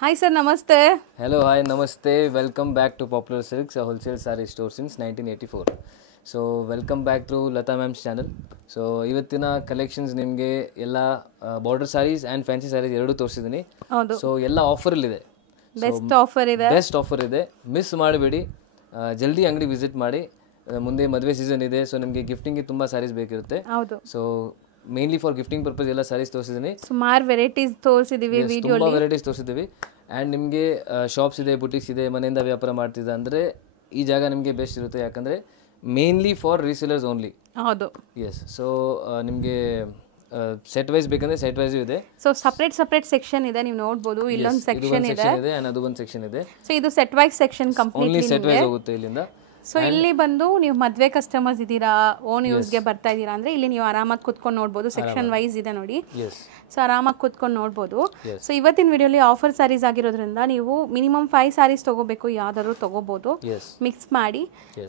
Hi sir, namaste. Hello, hi, namaste. Welcome back to Popular Silks, a wholesale saree store since 1984. So, welcome back to Lata Ma'am's channel. So, ಇವತ್ತಿನ collections ನಿಮಗೆ ಎಲ್ಲ border sarees and fancy sarees ಎರಡೂ ತೋರಿಸಿದ್ದೀನಿ. ಹೌದು. So ಎಲ್ಲ ಆಫರಲ್ಲಿದೆ, best offer ಇದೆ. Best offer ಇದೆ, ಮಿಸ್ ಮಾಡಬೇಡಿ. ಜಲ್ದಿ ಅಂಗಡಿ ವಿಸಿಟ್ ಮಾಡಿ. ಮುಂದೆ ಮದುವೆ ಸೀಸನ್ ಇದೆ, ಸೊ ನಿಮಗೆ ಗಿಫ್ಟಿಂಗ್ಗೆ ತುಂಬ ಸ್ಯಾರೀಸ್ ಬೇಕಿರುತ್ತೆ. ಹೌದು. So mainly for gifting purpose ಎಲ್ಲ ಸ್ಯಾರೀಸ್ ತೋರಿಸಿದ್ದೀನಿ. ಸುಮಾರು ವೆರೈಟೀಸ್ ತೋರಿಸಿದೀವಿ ವಿಡಿಯೋಲಿ. ತುಂಬ ವೆರೈಟೀಸ್ ತೋರಿಸಿದ್ದೀವಿ. ಆ್ಯಂಡ್ ನಿಮಗೆ ಶಾಪ್ಸ್ ಇದೆ, ಬುಟಿಕ್ಸ್ ಇದೆ, ಮನೆಯಿಂದ ವ್ಯಾಪಾರ ಮಾಡ್ತಿದ್ದೆ ಅಂದರೆ ಈ ಜಾಗ ನಿಮಗೆ ಬೆಸ್ಟ್ ಇರುತ್ತೆ. ಯಾಕಂದರೆ ಮೇನ್ಲಿ ಫಾರ್ ರೀಸೇಲರ್ಸ್ ಓನ್ಲಿ. ಹೌದು. ಎಸ್. ಸೊ ನಿಮಗೆ ಸೆಟ್ ವೈಸ್ ಬೇಕಂದ್ರೆ ಸೆಟ್ ವೈಸು ಇದೆ. ಸೊ ಸಪ್ರೇಟ್ ಸೆಕ್ಷನ್ ಇದೆ, ನೀವು ನೋಡಬಹುದು. ಇಲ್ಲೊಂದು ಸೆಕ್ಷನ್ ಇದೆ and ಅದು ಒಂದು ಸೆಕ್ಷನ್ ಇದೆ. ಸೊ ಇದು set wise section completely only set wise ಹೋಗುತ್ತೆ ಇಲ್ಲಿಂದ. ಸೊ ಇಲ್ಲಿ ಬಂದು ನೀವು ಮದುವೆ ಕಸ್ಟಮರ್ಸ್ ಇದ್ದೀರಾ, ಓನ್ ಯೂಸ್ಗೆ ಬರ್ತಾ ಇದ್ದೀರಾ ಅಂದರೆ ಇಲ್ಲಿ ನೀವು ಆರಾಮಾಗಿ ಕುತ್ಕೊಂಡು ನೋಡ್ಬೋದು. ಸೆಕ್ಷನ್ ವೈಸ್ ಇದೆ ನೋಡಿ. ಸೊ ಆರಾಮಾಗಿ ಕುತ್ಕೊಂಡು ನೋಡ್ಬೋದು. ಸೊ ಇವತ್ತಿನ ವಿಡಿಯೋಲಿ ಆಫರ್ ಸ್ಯಾರೀಸ್ ಆಗಿರೋದ್ರಿಂದ ನೀವು ಮಿನಿಮಮ್ 5 ಸ್ಯಾರೀಸ್ ತಗೋಬೇಕು, ಯಾವ್ದಾದ್ರು ತಗೋಬಹುದು ಮಿಕ್ಸ್ ಮಾಡಿ.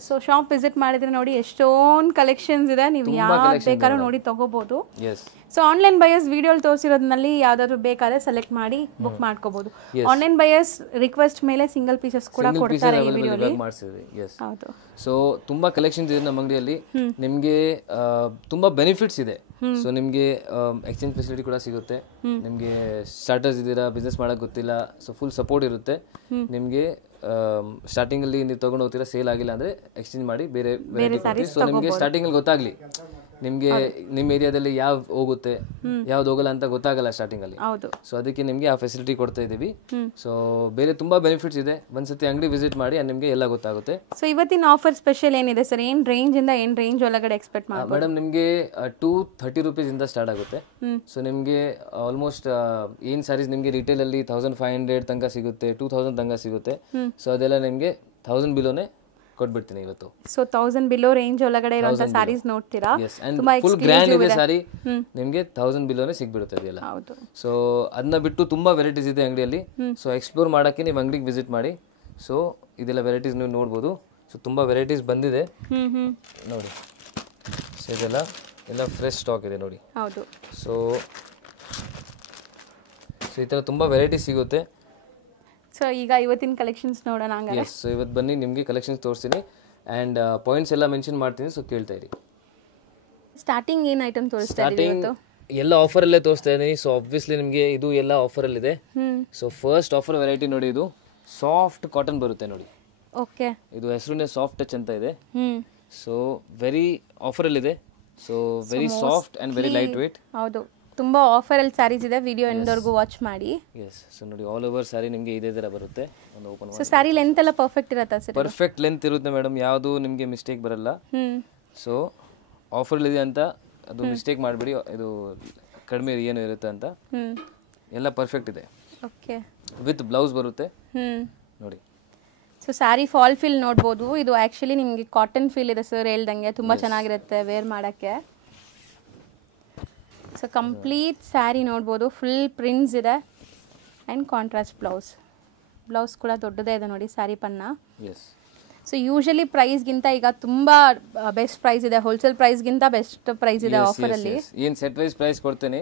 ಸೊ ಶಾಪ್ ವಿಸಿಟ್ ಮಾಡಿದ್ರೆ ನೋಡಿ ಎಷ್ಟೊಂದು ಕಲೆಕ್ಷನ್ಸ್ ಇದೆ, ನೀವು ಯಾವ್ದು ಬೇಕಾದ್ರೂ ನೋಡಿ ತಗೋಬಹುದು. ಸೊ ಆನ್ಲೈನ್ ಬಯರ್ಸ್ ವಿಡಿಯೋಲಿ ತೋರಿಸಿರೋದ್ರಲ್ಲಿ ಯಾವ್ದಾದ್ರು ಬೇಕಾದ್ರೆ ಸೆಲೆಕ್ಟ್ ಮಾಡಿ ಬುಕ್ ಮಾಡ್ಕೋಬಹುದು. ಆನ್ಲೈನ್ ಬಯರ್ಸ್ ರಿಕ್ವೆಸ್ಟ್ ಮೇಲೆ ಸಿಂಗಲ್ ಪೀಸಸ್ ಕೂಡ ಕೊಡ್ತಾರೆ ಈ ವಿಡಿಯೋಲಿ. ಹೌದು. ಸೊ ತುಂಬಾ ಕಲೆಕ್ಷನ್ಸ್ ಇದೆ ನಮ್ಮ ಅಂಗಡಿಯಲ್ಲಿ. ನಿಮಗೆ ತುಂಬಾ ಬೆನಿಫಿಟ್ಸ್ ಇದೆ. ಸೊ ನಿಮಗೆ ಎಕ್ಸ್ಚೇಂಜ್ ಫೆಸಿಲಿಟಿ ಕೂಡ ಸಿಗುತ್ತೆ. ನಿಮಗೆ ಸ್ಟಾರ್ಟರ್ಸ್ ಇದ್ದೀರಾ, ಬಿಸ್ನೆಸ್ ಮಾಡಕ್ ಗೊತ್ತಿಲ್ಲ, ಸೊ ಫುಲ್ ಸಪೋರ್ಟ್ ಇರುತ್ತೆ ನಿಮಗೆ. ಸ್ಟಾರ್ಟಿಂಗ್ ಅಲ್ಲಿ ನೀವು ತಗೊಂಡು ಹೋಗ್ತೀರಾ, ಸೇಲ್ ಆಗಿಲ್ಲ ಅಂದ್ರೆ ಎಕ್ಸ್ಚೇಂಜ್ ಮಾಡಿ ಬೇರೆ ವೆರೈಟಿ. ಸೊ ನಿಮಗೆ ಸ್ಟಾರ್ಟಿಂಗ್ ಅಲ್ಲಿ ಗೊತ್ತಾಗ್ಲಿ ನಿಮಗೆ ನಿಮ್ಮ ಏರಿಯಾದಲ್ಲಿ ಯಾವ್ದು ಹೋಗುತ್ತೆ ಯಾವ್ದು ಹೋಗಲ್ಲ ಅಂತ ಗೊತ್ತಾಗಲ್ಲ ಸ್ಟಾರ್ಟಿಂಗ್ ಅಲ್ಲಿ. ಸೊ ಅದಕ್ಕೆ ನಿಮಗೆ ಆ ಫೆಸಿಲಿಟಿ ಕೊಡ್ತಾ ಇದೀವಿ. ಸೊ ಬೇರೆ ತುಂಬಾ ಬೆನಿಫಿಟ್ಸ್ ಇದೆ. ಒಂದ್ಸತಿ ಅಂಗಡಿ ವಿಸಿಟ್ ಮಾಡಿ ನಿಮಗೆ ಎಲ್ಲ ಗೊತ್ತಾಗುತ್ತೆ. ಸೊ ಇವತ್ತಿನ ಆಫರ್ ಸ್ಪೆಷಲ್ ಏನಿದೆ ಸರ್? ಏನ್ ರೇಂಜ್ ಇಂದ ಏನ್ ರೇಂಜ್ ಒಳಗಡೆ ಎಕ್ಸ್ಪೆಕ್ಟ್ ಮಾಡಬಹುದು? ಮೇಡಮ್ ನಿಮಗೆ 230 ರೂಪೀಸ್ ಇಂದ ಸ್ಟಾರ್ಟ್ ಆಗುತ್ತೆ. ಸೊ ನಿಮಗೆ ಆಲ್ಮೋಸ್ಟ್ ಏನ್ ಸ್ಯಾರೀಸ್ ನಿಮಗೆ ರಿಟೇಲ್ ಅಲ್ಲಿ 1500 ತನಕ ಸಿಗುತ್ತೆ, 2000 ತನಕ ಸಿಗುತ್ತೆ. ಸೊ ಅದೆಲ್ಲ ನಿಮಗೆ 1000 ಬಿಲೋನೆ ಕೊಟ್ಬಿಡ್ತೀನಿ ಇವತ್ತು. ಸೊ 1000 ಬಿಲೋ ರೇಂಜ್ ಒಳಗಡೆ ಇರುವಂತ ಸ್ಯಾರೀಸ್ ನೋಡ್ತೀರಾ, ತುಂಬಾ ಫುಲ್ ಗ್ರ್ಯಾಂಡ್ ಇದೆ ಸಾರಿ. ನಿಮಗೆ 1000 ಬಿಲೋನೆ ಸಿಗ್ಬಿಡುತ್ತೆ ಅದೆಲ್ಲ. ಸೊ ಅದನ್ನ ಬಿಟ್ಟು ತುಂಬಾ ವೆರೈಟೀಸ್ ಇದೆ ಅಂಗಡಿಯಲ್ಲಿ. ಸೊ ಎಕ್ಸ್ಪ್ಲೋರ್ ಮಾಡಕ್ಕೆ ನೀವು ಅಂಗಡಿಗೆ ವಿಸಿಟ್ ಮಾಡಿ. ಸೊ ಇದೆಲ್ಲ ವೆರೈಟೀಸ್ ನೀವು ನೋಡ್ಬೋದು. ಸೊ ತುಂಬಾ ವೆರೈಟೀಸ್ ಬಂದಿದೆ ನೋಡಿ. ಸೊ ಇದೆಲ್ಲ ಎಲ್ಲ ಫ್ರೆಶ್ ಸ್ಟಾಕ್ ಇದೆ ನೋಡಿ. ಸೊ ಈ ತರ ತುಂಬಾ ವೆರೈಟೀಸ್ ಸಿಗುತ್ತೆ. ಸೊ ಈಗ ಇವತ್ತಿನ ಕಲೆಕ್ಷನ್ಸ್ ನೋಡೋಣ ಹಂಗಾರೆ. ಸೊ ಇವತ್ತು ಬನ್ನಿ ನಿಮಗೆ ಕಲೆಕ್ಷನ್ಸ್ ತೋರಿಸ್ತೀನಿ ಆ್ಯಂಡ್ ಪಾಯಿಂಟ್ಸ್ ಎಲ್ಲ ಮೆನ್ಷನ್ ಮಾಡ್ತೀನಿ. ಸೊ ಕೇಳ್ತಾ ಇರಿ. ಸ್ಟಾರ್ಟಿಂಗ್ ಏನು ಐಟಮ್ ತೋರಿಸ್ತಾ ಇದ್ದೀವಿ ಇವತ್ತು? ಎಲ್ಲ ಆಫರಲ್ಲೇ ತೋರಿಸ್ತಾ ಇದ್ದೀನಿ. ಸೊ ಆಬ್ವಿಯಸ್ಲಿ ನಿಮಗೆ ಇದು ಎಲ್ಲ ಆಫರಲ್ಲಿದೆ. ಸೊ ಫಸ್ಟ್ ಆಫರ್ ವೆರೈಟಿ ನೋಡಿ, ಇದು ಸಾಫ್ಟ್ ಕಾಟನ್ ಬರುತ್ತೆ ನೋಡಿ. ಓಕೆ. ಇದು ಹೆಸರುನೇ ಸಾಫ್ಟ್ ಟಚ್ ಅಂತ ಇದೆ. ಸೊ ವೆರಿ ಆಫರಲ್ಲಿದೆ. So very soft and very light weight. ಹೌದು, ತುಂಬಾ ಆಫರ್ ಅಲ್ಲಿ ಸ್ಯಾರೀಸ್ ಇದೆ. ವಿಡಿಯೋ ಎಂಡ್ವರೆಗೂ ವಾಚ್ ಮಾಡಿ. ಸೊ ನೋಡಿ ಆಲ್ ಓವರ್ ಸ್ಯಾರಿ ನಿಮಗೆ ಇದೇ ತರ ಬರುತ್ತೆ. ಒಂದು ಓಪನ್ ಸೊ ಸ್ಯಾರಿ ಲೆಂತ್ ಎಲ್ಲ ಪರ್ಫೆಕ್ಟ್ ಇರುತ್ತಾ ಸರ್? ಪರ್ಫೆಕ್ಟ್ ಲೆಂತ್ ಇರುತ್ತೆ ಮೇಡಮ್, ಯಾವುದು ನಿಮಗೆ ಮಿಸ್ಟೇಕ್ ಬರಲ್ಲ. ಸೊ ಆಫರ್ ಇದೆ ಅಂತ ಅದು ಮಿಸ್ಟೇಕ್ ಮಾಡಬೇಡಿ. ಇದು ಕಡಿಮೆ ಏನು ಇರುತ್ತೆ ಅಂತ ಎಲ್ಲ ಪರ್ಫೆಕ್ಟ್ ಇದೆ. ಓಕೆ. ವಿತ್ ಬ್ಲೌಸ್ ಬರುತ್ತೆ ನೋಡಿ. ಸೊ ಸ್ಯಾರಿ ಫಾಲ್ ಫೀಲ್ ನೋಡ್ಬೋದು. ಇದು ಆಕ್ಚುಲಿ ನಿಮಗೆ ಕಾಟನ್ ಫೀಲ್ ಇದೆ ಸರ್ ಹೇಳ್ದಂಗೆ, ತುಂಬಾ ಚೆನ್ನಾಗಿರುತ್ತೆ ವೇರ್ ಮಾಡಕ್ಕೆ. ಸೊ ಕಂಪ್ಲೀಟ್ ಸ್ಯಾರಿ ನೋಡ್ಬೋದು, ಫುಲ್ ಪ್ರಿಂಟ್ಸ್ ಇದೆ ಆ್ಯಂಡ್ ಕಾಂಟ್ರಾಸ್ಟ್ ಬ್ಲೌಸ್ ಕೂಡ ದೊಡ್ಡದೇ ಇದೆ ನೋಡಿ ಸ್ಯಾರಿ ಪನ್ನ. ಸೊ ಯೂಶಲಿ ಪ್ರೈಸ್ಗಿಂತ ಈಗ ತುಂಬ ಬೆಸ್ಟ್ ಪ್ರೈಸ್ ಇದೆ, ಹೋಲ್ಸೇಲ್ ಪ್ರೈಸ್ಗಿಂತ ಬೆಸ್ಟ್ ಪ್ರೈಸ್ ಇದೆ ಆಫರಲ್ಲಿ. ಏನು ಸೆಟ್ ವೈಸ್ ಪ್ರೈಸ್ ಕೊಡ್ತೇನೆ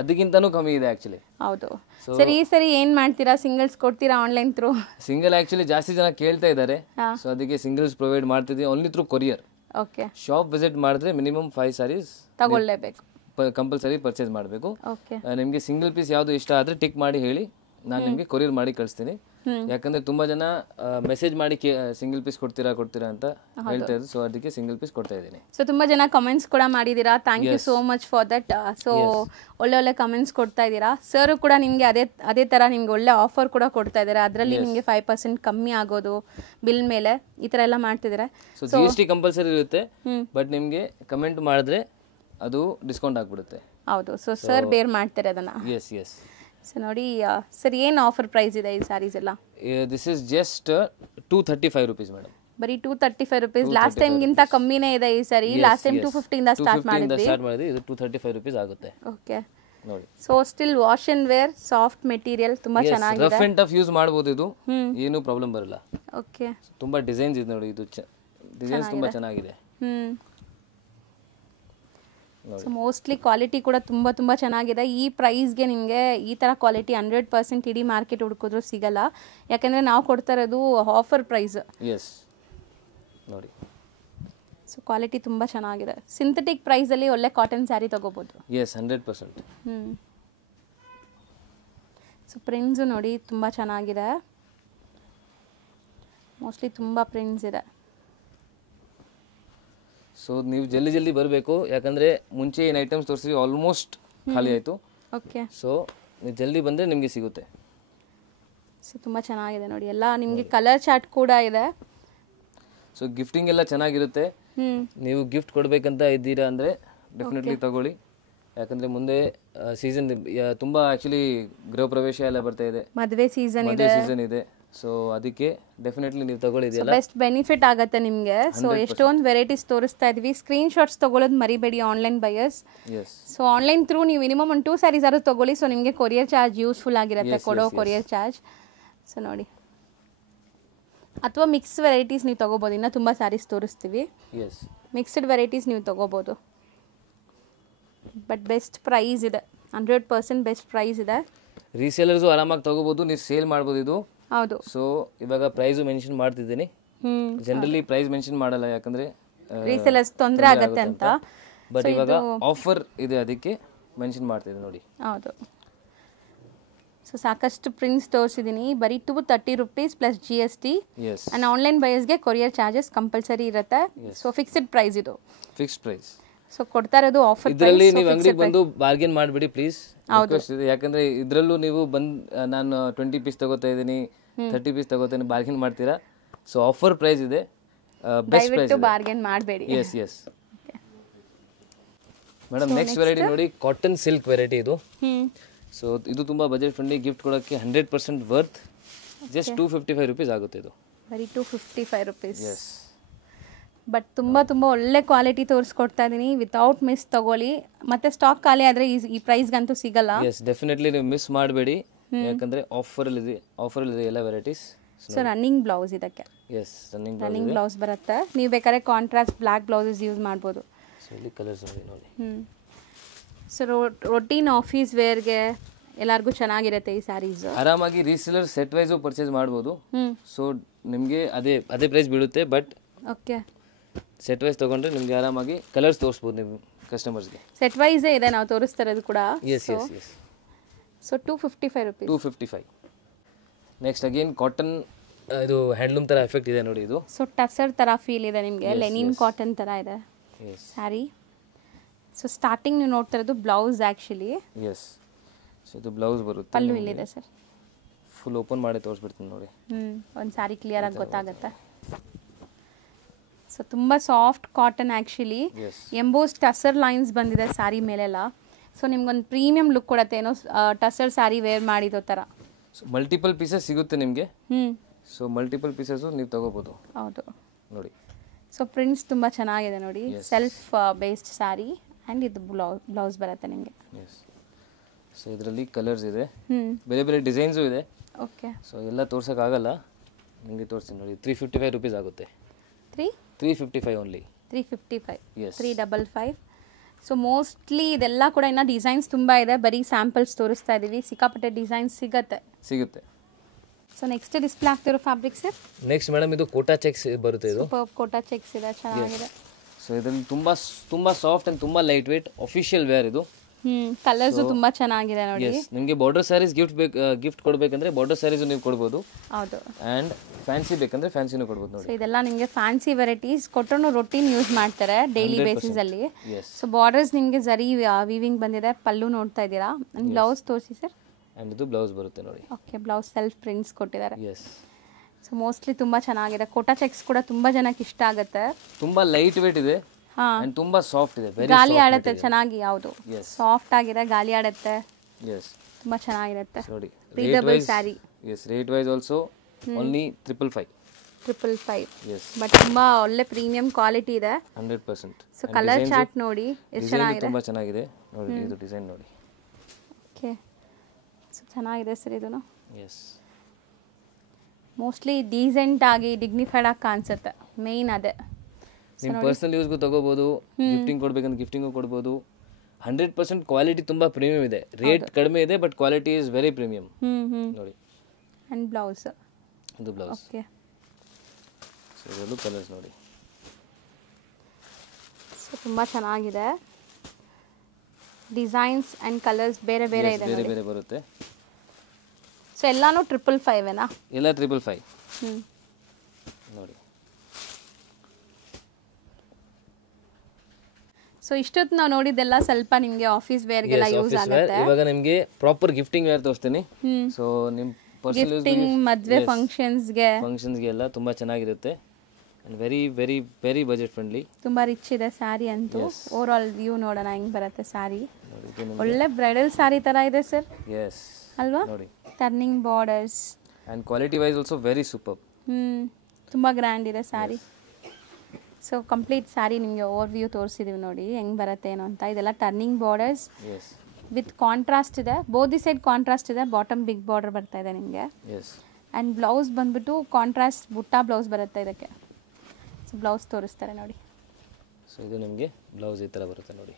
ಅದಕ್ಕಿಂತನೂ ಕಮ್ಮಿ ಇದೆ ಆಕ್ಚುಲಿ. ಹೌದು ಸರ್. ಈ ಸರಿ ಏನು ಮಾಡ್ತೀರಾ, ಸಿಂಗಲ್ಸ್ ಕೊಡ್ತೀರಾ ಆನ್ಲೈನ್ ಥ್ರೂ? ಸಿಂಗಲ್ ಆಕ್ಚುಲಿ ಜಾಸ್ತಿ ಜನ ಕೇಳ್ತಾ ಇದ್ದಾರೆ. ಸೊ ಅದಕ್ಕೆ ಸಿಂಗಲ್ಸ್ ಪ್ರೊವೈಡ್ ಮಾಡ್ತಿದ್ದೀವಿ only through courier. Okay. Shop visit ಮಾಡಿದ್ರೆ ಮಿನಿಮಮ್ 5 ಸ್ಯಾರೀಸ್ ತಗೊಳ್ಳೇಬೇಕು, ಕಂಪಲ್ಸರಿ ಪರ್ಚೇಸ್ ಮಾಡಬೇಕು. ನಿಮಗೆ ಸಿಂಗಲ್ ಪೀಸ್ ಯಾವುದು ಇಷ್ಟ ಆದರೆ ಟಿಕ್ ಮಾಡಿ ಹೇಳಿ, ನಾನು ನಿಮಗೆ ಕೊರಿಯರ್ ಮಾಡಿ ಕಳಿಸ್ತೀನಿ. ಯಾಕಂದ್ರೆ ತುಂಬಾ ಜನ ಮೆಸೇಜ್ ಮಾಡಿ ಸಿಂಗಲ್ ಪೀಸ್ ಕೊಡ್ತೀರಾ ಅಂತ ಹೇಳ್ತಾ ಇದ್ರು. ಸೊ ಅದಕ್ಕೆ ಸಿಂಗಲ್ ಪೀಸ್ ಕೊಡ್ತಾ ಇದ್ದೀನಿ. ಸೊ ತುಂಬಾ ಜನ ಕಮೆಂಟ್ಸ್ ಕೂಡ ಮಾಡಿದೀರಾ, thank you so much for that. So ಒಳ್ಳೆ ಕಮೆಂಟ್ಸ್ ಕೊಡ್ತಾ ಇದ್ದೀರಾ. ಸರ್ ಕೂಡ ನಿಮಗೆ ಅದೇ ತರ ನಿಮ್ಗೆ ಒಳ್ಳೆ ಆಫರ್ ಕೂಡ ಕೊಡ್ತಾ ಇದ್ದಾರೆ. ಅದರಲ್ಲಿ ನಿಮಗೆ 5% ಕಮ್ಮಿ ಆಗೋದು ಬಿಲ್ ಮೇಲೆ, ಈ ತರ ಎಲ್ಲ ಮಾಡ್ತಿದ್ದಾರೆ. ಸೊ GST ಕಂಪಲ್ಸರಿ ಇರುತ್ತೆ, ಬಟ್ ನಿಮಗೆ ಕಮೆಂಟ್ ಮಾಡಿದ್ರೆ ಅದು ಡಿಸ್ಕೌಂಟ್ ಆಗ್ಬಿಡುತ್ತೆ. ಹೌದು. ಸೊ ಸರ್ ಬೇರ್ ಮಾಡ್ತಾರೆ ಅದನ್ನ. ಎಸ್. ಸೊ ನೋಡಿ ಸರ್, ಏನು ಆಫರ್ ಪ್ರೈಸ್ ಇದೆ ಈ ಸ್ಯಾರೀಸ್ ಎಲ್ಲ? This is just 235 rupees madam. ಬರೀ 235 ರೂಪೀಸ್. ಲಾಸ್ಟ್ ಟೈಮ್ ಗಿಂತ ಕಮ್ಮಿನೇ ಇದೆ ಈ ಸಾರಿ. ಲಾಸ್ಟ್ ಟೈಮ್ 250 ಇಂದ ಸ್ಟಾರ್ಟ್ ಮಾಡಿದ್ವಿ. ಇದು 235 ರೂಪೀಸ್ ಆಗುತ್ತೆ. ಓಕೆ ನೋಡಿ. So still wash and wear, soft material, ತುಂಬಾ ಚೆನ್ನಾಗಿದೆ. ರಫ್ ಅಂಡ್ ಟಫ್ ಯೂಸ್ ಮಾಡಬಹುದು, ಇದು ಏನು ಪ್ರಾಬ್ಲಮ್ ಬರಲ್ಲ. ಓಕೆ. ತುಂಬಾ ಡಿಸೈನ್ಸ್ ಇದೆ ನೋಡಿ, ಇದು ಡಿಸೈನ್ಸ್ ತುಂಬಾ ಚೆನ್ನಾಗಿದೆ. ಸೊ ಮೋಸ್ಟ್ಲಿ ಕ್ವಾಲಿಟಿ ಕೂಡ ತುಂಬ ಚೆನ್ನಾಗಿದೆ. ಈ ಪ್ರೈಸ್ಗೆ ನಿಮಗೆ ಈ ಥರ ಕ್ವಾಲಿಟಿ 100% ಇಡೀ ಮಾರ್ಕೆಟ್ ಹುಡುಕಿದ್ರು ಸಿಗಲ್ಲ. ಯಾಕೆಂದರೆ ನಾವು ಕೊಡ್ತಾ ಇರೋದು ಆಫರ್ ಪ್ರೈಸ್. ಎಸ್ ನೋಡಿ. ಸೊ ಕ್ವಾಲಿಟಿ ತುಂಬ ಚೆನ್ನಾಗಿದೆ. ಸಿಂಥೆಟಿಕ್ ಪ್ರೈಸಲ್ಲಿ ಒಳ್ಳೆ ಕಾಟನ್ ಸ್ಯಾರಿ ತೊಗೋಬೋದು. ಎಸ್ 100%. ಸೊ ಪ್ರಿಂಟ್ಸು ನೋಡಿ ತುಂಬ ಚೆನ್ನಾಗಿದೆ. ಮೋಸ್ಟ್ಲಿ ತುಂಬ ಪ್ರಿಂಟ್ಸ್ ಇದೆ. ಸೊ ನೀವು ಜಲ್ದಿ ಬರಬೇಕು, ಯಾಕಂದರೆ ಮುಂಚೆ ಏನು ಐಟಮ್ಸ್ ತೋರಿಸಿದ್ವಿ ಆಲ್ಮೋಸ್ಟ್ ಖಾಲಿ ಆಯಿತು. ಓಕೆ. ಸೊ ನೀವು ಜಲ್ದಿ ಬಂದರೆ ನಿಮಗೆ ಸಿಗುತ್ತೆ. ಸೊ ತುಂಬ ಚೆನ್ನಾಗಿದೆ ನೋಡಿ. ಎಲ್ಲ ನಿಮಗೆ ಕಲರ್ ಚಾರ್ಟ್ ಕೂಡ ಇದೆ. ಸೊ ಗಿಫ್ಟಿಂಗ್ ಎಲ್ಲ ಚೆನ್ನಾಗಿರುತ್ತೆ. ನೀವು ಗಿಫ್ಟ್ ಕೊಡಬೇಕಂತ ಇದ್ದೀರಾ ಅಂದರೆ ಡೆಫಿನೆಟ್ಲಿ ತಗೊಳ್ಳಿ. ಯಾಕಂದರೆ ಮುಂದೆ ಸೀಸನ್ ತುಂಬ ಆ್ಯಕ್ಚುಲಿ ಗೃಹ ಪ್ರವೇಶ ಎಲ್ಲ ಬರ್ತಾ ಇದೆ, ಮದುವೆ ಸೀಸನ್ ಇದೆ. ಸೊ ಅದಕ್ಕೆ ಡೆಫಿನೆಟ್ಲಿ ನೀವು ತಗೊಳ್ಳಿದೆಯಲ್ಲ ಬೆಸ್ಟ್ ಬೆನಿಫಿಟ್ ಆಗುತ್ತೆ ನಿಮಗೆ. ಸೊ ಎಷ್ಟೊಂದು ವೆರೈಟೀಸ್ ತೋರಿಸ್ತಾ ಇದ್ವಿ. ಸ್ಕ್ರೀನ್ ಶಾಟ್ಸ್ ತಗೊಳ್ಳೋದು ಮರಿಬೇಡಿ online buyers. So online through ನೀವು ಮಿನಿಮಮ್ ಒಂದು 2 ಸ್ಯಾರೀಸ್ ಆದ್ರೂ ತಗೊಳ್ಳಿ. ಸೊ ನಿಮಗೆ ಕೊರಿಯರ್ ಚಾರ್ಜ್ ಯೂಸ್ಫುಲ್ ಆಗಿರುತ್ತೆ, ಕೊಡೋ ಕೊರಿಯರ್ ಚಾರ್ಜ್. ಸೊ ನೋಡಿ, ಅಥವಾ ಮಿಕ್ಸ್ ವೆರೈಟೀಸ್ ನೀವು ತೊಗೋಬೋದು. ಇನ್ನೂ ತುಂಬ ಸ್ಯಾರೀಸ್ ತೋರಿಸ್ತೀವಿ. ಮಿಕ್ಸ್ಡ್ ವೆರೈಟೀಸ್ ನೀವು ತೊಗೋಬೋದು. ಬಟ್ ಬೆಸ್ಟ್ ಪ್ರೈಸ್ ಇದೆ, 100% ಬೆಸ್ಟ್ ಪ್ರೈಸ್ ಇದೆ. ರೀಸೇಲರ್ಸು ಆರಾಮಾಗಿ ತಗೋಬೋದು, ನೀವು ಸೇಲ್ ಮಾಡ್ಬೋದು ಇದು. ಹೌದು. ಸೊ ಇವಾಗ ಪ್ರೈಸು ಮೆನ್ಷನ್ ಮಾಡ್ತಿದ್ದೀನಿ. ಜನರಲಿ ಪ್ರೈಸ್ ಮೆನ್ಷನ್ ಮಾಡಲ್ಲ, ಯಾಕಂದರೆ ರೀಸೇಲರ್ಸ್ ತೊಂದರೆ ಆಗುತ್ತೆ ಅಂತ. ಬಟ್ ಇವಾಗ ಆಫರ್ ಇದೆ, ಅದಕ್ಕೆ ಮೆನ್ಷನ್ ಮಾಡ್ತಿದ್ದೀನಿ ನೋಡಿ. ಹೌದು. ಸೊ ಸಾಕಷ್ಟು ಪ್ರಿಂಟ್ಸ್ ತೋರಿಸಿದ್ದೀನಿ. ಬರೀ 230 rupees plus GST. And online ಬಯರ್ಸ್ಗೆ ಕೊರಿಯರ್ ಚಾರ್ಜಸ್ ಕಂಪಲ್ಸರಿ ಇರುತ್ತೆ. ಸೊ ಫಿಕ್ಸ್ಡ್ ಪ್ರೈಸ್ ಇದು, ಫಿಕ್ಸ್ಡ್ ಪ್ರೈಸ್. ಸೊ ಕೊಡ್ತಾ ಇರೋದು ಆಫರ್. ಇದರಲ್ಲಿ ನೀವು ಅಂಗಡಿಗೆ ಬಂದು ಬಾರ್ಗೇನ್ ಮಾಡಿಬಿಡಿ ಪ್ಲೀಸ್, ರಿಕ್ವೆಸ್ಟ್ ಇದೆ. ಯಾಕಂದರೆ ಇದರಲ್ಲೂ ನೀವು ನಾನು 20 ಪೀಸ್ ತಗೋತಾ ಇದ್ದೀನಿ, 30 ಪೀಸ್ ತಗೋತೀನಿ, ಬಾರ್ಗೇನ್ ಮಾಡ್ತೀರಾ. ಸೊ ಆಫರ್ ಪ್ರೈಸ್ ಇದೆ, ಬೆಸ್ಟ್ ಪ್ರೈಸ್. ಬಾರ್ಗೇನ್ ಮಾಡಬೇಡಿ. Yes madam. ನೆಕ್ಸ್ಟ್ ವೆರೈಟಿ ನೋಡಿ, ಕಾಟನ್ ಸಿಲ್ಕ್ ವೆರೈಟಿ ಇದು. ಸೊ ಇದು ತುಂಬ ಬಜೆಟ್ ಫ್ರೆಂಡ್ಲಿ, ಗಿಫ್ಟ್ ಕೊಡೋಕ್ಕೆ 100% ವರ್ತ್. ಜಸ್ಟ್ 255 ರೂಪೀಸ್ ಆಗುತ್ತೆ ಇದು. ಬರೀ 255 ರೂಪೀಸ್. ಎಸ್. ಬಟ್ ತುಂಬ ಒಳ್ಳೆ ಕ್ವಾಲಿಟಿ ತೋರಿಸ್ಕೊಡ್ತಾ ಇದ್ದೀನಿ. ವಿತೌಟ್ ಮಿಸ್ ತಗೊಳ್ಳಿ. ಮತ್ತೆ ಸ್ಟಾಕ್ ಖಾಲಿ ಆದರೆ ಈ ಪ್ರೈಸ್ಗಂತೂ ಸಿಗಲ್ಲ. ಎಸ್, ಡೆಫಿನೆಟ್ಲಿ ನೀವು ಮಿಸ್ ಮಾಡಬೇಡಿ, ಯಾಕಂದರೆ ಆಫರಲ್ಲಿದೆ ಎಲ್ಲ ವೆರೈಟೀಸ್. ಸೊ ರನ್ನಿಂಗ್ ಬ್ಲೌಸ್ ಇದಕ್ಕೆ. ಎಸ್, ರನ್ನಿಂಗ್ ಬ್ಲೌಸ್ ಬರುತ್ತೆ. ನೀವು ಬೇಕಾದ್ರೆ ಕಾಂಟ್ರಾಸ್ಟ್ ಬ್ಲ್ಯಾಕ್ ಬ್ಲೌಸಸ್ ಯೂಸ್ ಮಾಡ್ಬೋದು. ಸೊ ಇಲ್ಲಿ ಕಲರ್ಸ್ ನೋಡಿ. ಸೊ ರೊಟೀನ್ ಆಫೀಸ್ ವೇರ್ಗೆ ಎಲ್ಲರಿಗೂ ಚೆನ್ನಾಗಿರುತ್ತೆ ಈ ಸ್ಯಾರೀಸ್. ಆರಾಮಾಗಿ ರೀಸೇಲರ್ ಸೆಟ್ ವೈಸು ಪರ್ಚೇಸ್ ಮಾಡ್ಬೋದು. ಸೊ ನಿಮಗೆ ಅದೇ ಪ್ರೈಸ್ ಬೀಳುತ್ತೆ. ಬಟ್ ಓಕೆ, ಸೆಟ್ ವೈಸ್ ತೊಗೊಂಡ್ರೆ ನಿಮಗೆ ಆರಾಮಾಗಿ ಕಲರ್ಸ್ ತೋರಿಸ್ಬೋದು ನೀವು ಕಸ್ಟಮರ್ಸ್ಗೆ. ಸೆಟ್ ವೈಸೇ ಇದೆ ನಾವು ತೋರಿಸ್ತಾ ಇರೋದು ಕೂಡ. Yes. So 255 rupees. 255. Next again cotton, ಇದು ಹ್ಯಾಂಡ್ಲೂಮ್ ಥರ ಎಫೆಕ್ಟ್ ಇದೆ ನೋಡಿ ಇದು. ಸೊ ಟಸರ್ ಥರ ಫೀಲ್ ಇದೆ ನಿಮಗೆ, ಲೆನಿನ್ ಕಾಟನ್ ಥರ ಇದೆ ಸ್ಯಾರಿ. ಸೊ ಸ್ಟಾರ್ಟಿಂಗ್ ನೀವು ನೋಡ್ತಾ ಇರೋದು ಬ್ಲೌಸ್ ಆ್ಯಕ್ಚುಲಿ. ಎಸ್. ಸೊ ಇದು ಬ್ಲೌಸ್ ಬರುತ್ತೆ. ಪಲ್ಲು ಇಲ್ಲಿದೆ ಸರ್. ಫುಲ್ ಓಪನ್ ಮಾಡಿ ತೋರಿಸ್ಬಿಡ್ತೀನಿ ನೋಡಿ. ಒಂದು ಸ್ಯಾರಿ ಕ್ಲಿಯರ್ ಆಗಿ ಗೊತ್ತಾಗುತ್ತೆ. ಸೊ ತುಂಬ soft cotton actually. Emboss tussar lines ಬಂದಿದೆ ಸ್ಯಾರಿ ಮೇಲೆಲ್ಲ. ಸೊ ನಿಮ್ಗೊಂದು ಪ್ರೀಮಿಯಂ ಲುಕ್ ಕೊಡುತ್ತೆ, ಏನೋ ಟಸರ್ ಸ್ಯಾರಿ ವೇರ್ ಮಾಡಿದೋ ಥರ. ಸೊ ಮಲ್ಟಿಪಲ್ ಪೀಸಸ್ ಸಿಗುತ್ತೆ ನಿಮಗೆ. ಸೊ ಮಲ್ಟಿಪಲ್ ಪೀಸಸ್ಸು ನೀವು ತಗೋಬೋದು. ಹೌದು ನೋಡಿ. ಸೊ ಪ್ರಿಂಟ್ಸ್ ತುಂಬ ಚೆನ್ನಾಗಿದೆ ನೋಡಿ. ಸೆಲ್ಫ್ ಬೇಸ್ಡ್ ಸ್ಯಾರಿ ಆ್ಯಂಡ್ ಇದು ಬ್ಲೌಸ್ ಬರುತ್ತೆ ನಿಮಗೆ. ಸೊ ಇದರಲ್ಲಿ ಕಲರ್ಸ್ ಇದೆ, ಬೇರೆ ಡಿಸೈನ್ಸು ಇದೆ. ಓಕೆ. ಸೊ ಎಲ್ಲ ತೋರ್ಸೋಕ್ಕಾಗಲ್ಲ, ನಿಮಗೆ ತೋರಿಸ್ತೀನಿ ನೋಡಿ. 355 ರೂಪೀಸ್ ಆಗುತ್ತೆ. 355 ಓನ್ಲಿ. 355. 355. ಸೊ ಮೋಸ್ಟ್ಲಿ ಇದೆಲ್ಲ ಕೂಡ ಇನ್ನು ಡಿಸೈನ್ಸ್ ತುಂಬ ಇದೆ, ಬರೀ ಸ್ಯಾಂಪಲ್ಸ್ ತೋರಿಸ್ತಾ ಇದ್ದೀವಿ. ಸಿಕ್ಕಾಪಟ್ಟೆ ಡಿಸೈನ್ಸ್ ಸಿಗುತ್ತೆ. ಸೊ ನೆಕ್ಸ್ಟ್ ಡಿಸ್ಪ್ಲೇ ಆಗ್ತಿರೋ ಫ್ಯಾಬ್ರಿಕ್ ಸರ್. ನೆಕ್ಸ್ಟ್ ಮೇಡಮ್ ಇದು ಕೋಟಾ ಚೆಕ್ಸ್ ಬರುತ್ತೆ. ಇದು ಕೋಟಾ ಚೆಕ್ಸ್ ಇದೆ, ಚೆನ್ನಾಗಿದೆ. ಸೊ ಇದರಲ್ಲಿ ತುಂಬ ಸಾಫ್ಟ್ ಆ್ಯಂಡ್ ತುಂಬ ಲೈಟ್ ವೇಟ್ ಅಫಿಷಿಯಲ್ ವೇರ್ ಇದು. ಕಲರ್ಸ್ ತುಂಬಾ ಚೆನ್ನಾಗಿದೆ ನೋಡಿ. ನಿಮಗೆ ಬಾರ್ಡರ್ ಸ್ಯಾರೀಸ್ ಗಿಫ್ಟ್ ಕೊಡಬೇಕಂದ್ರೆ ಬಾರ್ಡರ್ ಸ್ಯಾರೀಸ್ ನೀವು ಕೊಡಬಹುದು. ಹೌದು. ಅಂಡ್ ಫ್ಯಾನ್ಸಿ ಬೇಕಂದ್ರೆ ಫ್ಯಾನ್ಸಿನೂ ಕೊಡಬಹುದು ನೋಡಿ. ಸೊ ಇದೆಲ್ಲ ನಿಮಗೆ ಫ್ಯಾನ್ಸಿ ವೆರೈಟೀಸ್ ಕೊಟ್ಟರು ರೊಟೀನ್ ಯೂಸ್ ಮಾಡ್ತಾರೆ ಡೈಲಿ ಬೇಸಿಸ್ ಅಲ್ಲಿ. ಸೊ ಬಾರ್ಡರ್ಸ್ ನಿಮಗೆ ಜರಿ ವೀವಿಂಗ್ ಬಂದಿದೆ. ಪಲ್ಲು ನೋಡ್ತಾ ಇದ್ದೀರಾ. ಬ್ಲೌಸ್ ತೋರಿಸಿ ಸರ್. ಅಂಡ್ ಇದು ಬ್ಲೌಸ್ ಬರುತ್ತೆ ನೋಡಿ. ಓಕೆ, ಬ್ಲೌಸ್ ಸೆಲ್ಫ್ ಪ್ರಿಂಟ್ಸ್ ಕೊಟ್ಟಿದ್ದಾರೆ. ಸೊ ಮೋಸ್ಟ್ಲಿ ತುಂಬಾ ಚೆನ್ನಾಗಿದೆ. ಕೋಟಾ ಚೆಕ್ಸ್ ಕೂಡ ತುಂಬಾ ಜನಕ್ಕೆ ಇಷ್ಟ ಆಗುತ್ತೆ. ತುಂಬಾ ಲೈಟ್ ವೇಟ್ ಇದೆ. ಅಂಡ್ ತುಂಬಾ ಸಾಫ್ಟ್ ಇದೆ. ಗಾಳಿ ಆಡುತ್ತೆ ಚೆನ್ನಾಗಿ. ಯಾವುದು ಸಾಫ್ಟ್ ಆಗಿದೆ, ಗಾಳಿ ಆಡುತ್ತೆ. ತುಂಬಾ ಚೆನ್ನಾಗಿರುತ್ತೆ. Reasonable saree. Rate wise also only 555. But ತುಂಬಾ ಒಳ್ಳೆ ಪ್ರೀಮಿಯಂ ಕ್ವಾಲಿಟಿ ಇದೆ. 100%. ಸೊ ಕಲರ್ ಚಾರ್ಟ್ ನೋಡಿ ಎಷ್ಟು ಚೆನ್ನಾಗಿದೆ. ತುಂಬಾ ಚೆನ್ನಾಗಿದೆ ನೋಡಿ. ಇದು ಡಿಸೈನ್ ನೋಡಿ. ಓಕೆ, ಸೊ ಚೆನ್ನಾಗಿದೆ ಸರ್. ಇದನ್ನು ಎಸ್ ಮೋಸ್ಟ್ಲಿ ಡೀಸೆಂಟ್ ಆಗಿ ಡಿಗ್ನಿಫೈಡ್ ಆಗಿ ಕಾಣಿಸುತ್ತೆ. ಮೇನ್ ಅದೇ. ನಿಮ್ಮ ಪರ್ಸನಲ್ ಯೂಸ್ಗೂ ತಗೋಬಹುದು, ಗಿಫ್ಟಿಂಗ್ ಕೊಡ್ಬೇಕಂದ್ರೆ ಗಿಫ್ಟಿಂಗು ಕೊಡ್ಬೋದು. 100% ಕ್ವಾಲಿಟಿ ತುಂಬ ಪ್ರೀಮಿಯಂ ಇದೆ. ರೇಟ್ ಕಡಿಮೆ ಇದೆ but quality is very premium. ನೋಡಿ. ಆ್ಯಂಡ್ ಬ್ಲೌಸ್ ಇದು ಬ್ಲೌಸ್. ಓಕೆ. ಸೊ ಇದರಲ್ಲೂ ಕಲರ್ಸ್ ನೋಡಿ. ಸೊ ತುಂಬ ಚೆನ್ನಾಗಿದೆ. ಡಿಸೈನ್ಸ್ ಆ್ಯಂಡ್ ಕಲರ್ಸ್ ಬೇರೆ ಬೇರೆ ಇದೆ, ಬೇರೆ ಬೇರೆ ಬರುತ್ತೆ. ಸೊ ಎಲ್ಲಾನು 555 ಎಲ್ಲ 555. ನೋಡಿ. ಸೊ ಇಷ್ಟೊತ್ತು ನಾವು ನೋಡಿದ್ದೆಲ್ಲ ಸ್ವಲ್ಪ ನಿಮಗೆ ಆಫೀಸ್ ವೇರ್ಗೆಲ್ಲ ಯೂಸ್ ಆಗುತ್ತೆ. ಇವಾಗ ನಿಮಗೆ ಪ್ರಾಪರ್ ಗಿಫ್ಟಿಂಗ್ ವೇರ್ ತೋರಿಸ್ತೀನಿ. ಸೊ ನಿಮ್ಮ ಪರ್ಸನಲ್ ಗಿಫ್ಟಿಂಗ್, ಮದುವೆ ಫಂಕ್ಷನ್ಸ್ಗೆ ಎಲ್ಲ ತುಂಬ ಚೆನ್ನಾಗಿರುತ್ತೆ. And very very very budget friendly. ತುಂಬ ರಿಚ್ ಇದೆ ಸ್ಯಾರಿ ಅಂತೂ. ಓವರ್ ಆಲ್ ವ್ಯೂ ನೋಡೋಣ ಹೆಂಗೆ ಬರುತ್ತೆ ಸ್ಯಾರಿ. ಒಳ್ಳೆ ಬ್ರೈಡಲ್ ಸ್ಯಾರಿ ಥರ ಇದೆ ಸರ್. ಎಸ್ ಅಲ್ವಾ? ನೋಡಿ. Turning borders and quality wise also very super. ತುಂಬ ಗ್ರ್ಯಾಂಡ್ ಇದೆ ಸ್ಯಾರಿ. ಸೊ ಕಂಪ್ಲೀಟ್ ಸ್ಯಾರಿ ನಿಮಗೆ ಓವರ್ ವ್ಯೂ ತೋರಿಸಿದೀವಿ ನೋಡಿ ಹೆಂಗೆ ಬರುತ್ತೆ ಏನು ಅಂತ. ಇದೆಲ್ಲ ಟರ್ನಿಂಗ್ ಬಾರ್ಡರ್ಸ್ ವಿತ್ ಕಾಂಟ್ರಾಸ್ಟ್ ಇದೆ. ಬೋದಿ ಸೈಡ್ ಕಾಂಟ್ರಾಸ್ಟ್ ಇದೆ. ಬಾಟಮ್ ಬಿಗ್ ಬಾರ್ಡರ್ ಬರ್ತಾ ಇದೆ ನಿಮಗೆ. ಆ್ಯಂಡ್ ಬ್ಲೌಸ್ ಬಂದ್ಬಿಟ್ಟು ಕಾಂಟ್ರಾಸ್ಟ್ ಬುಟ್ಟ ಬ್ಲೌಸ್ ಬರುತ್ತೆ ಇದಕ್ಕೆ. ಸೊ ಬ್ಲೌಸ್ ತೋರಿಸ್ತಾರೆ ನೋಡಿ. ಸೊ ಇದು ನಿಮಗೆ ಬ್ಲೌಸ್ ಈ ಥರ ಬರುತ್ತೆ ನೋಡಿ.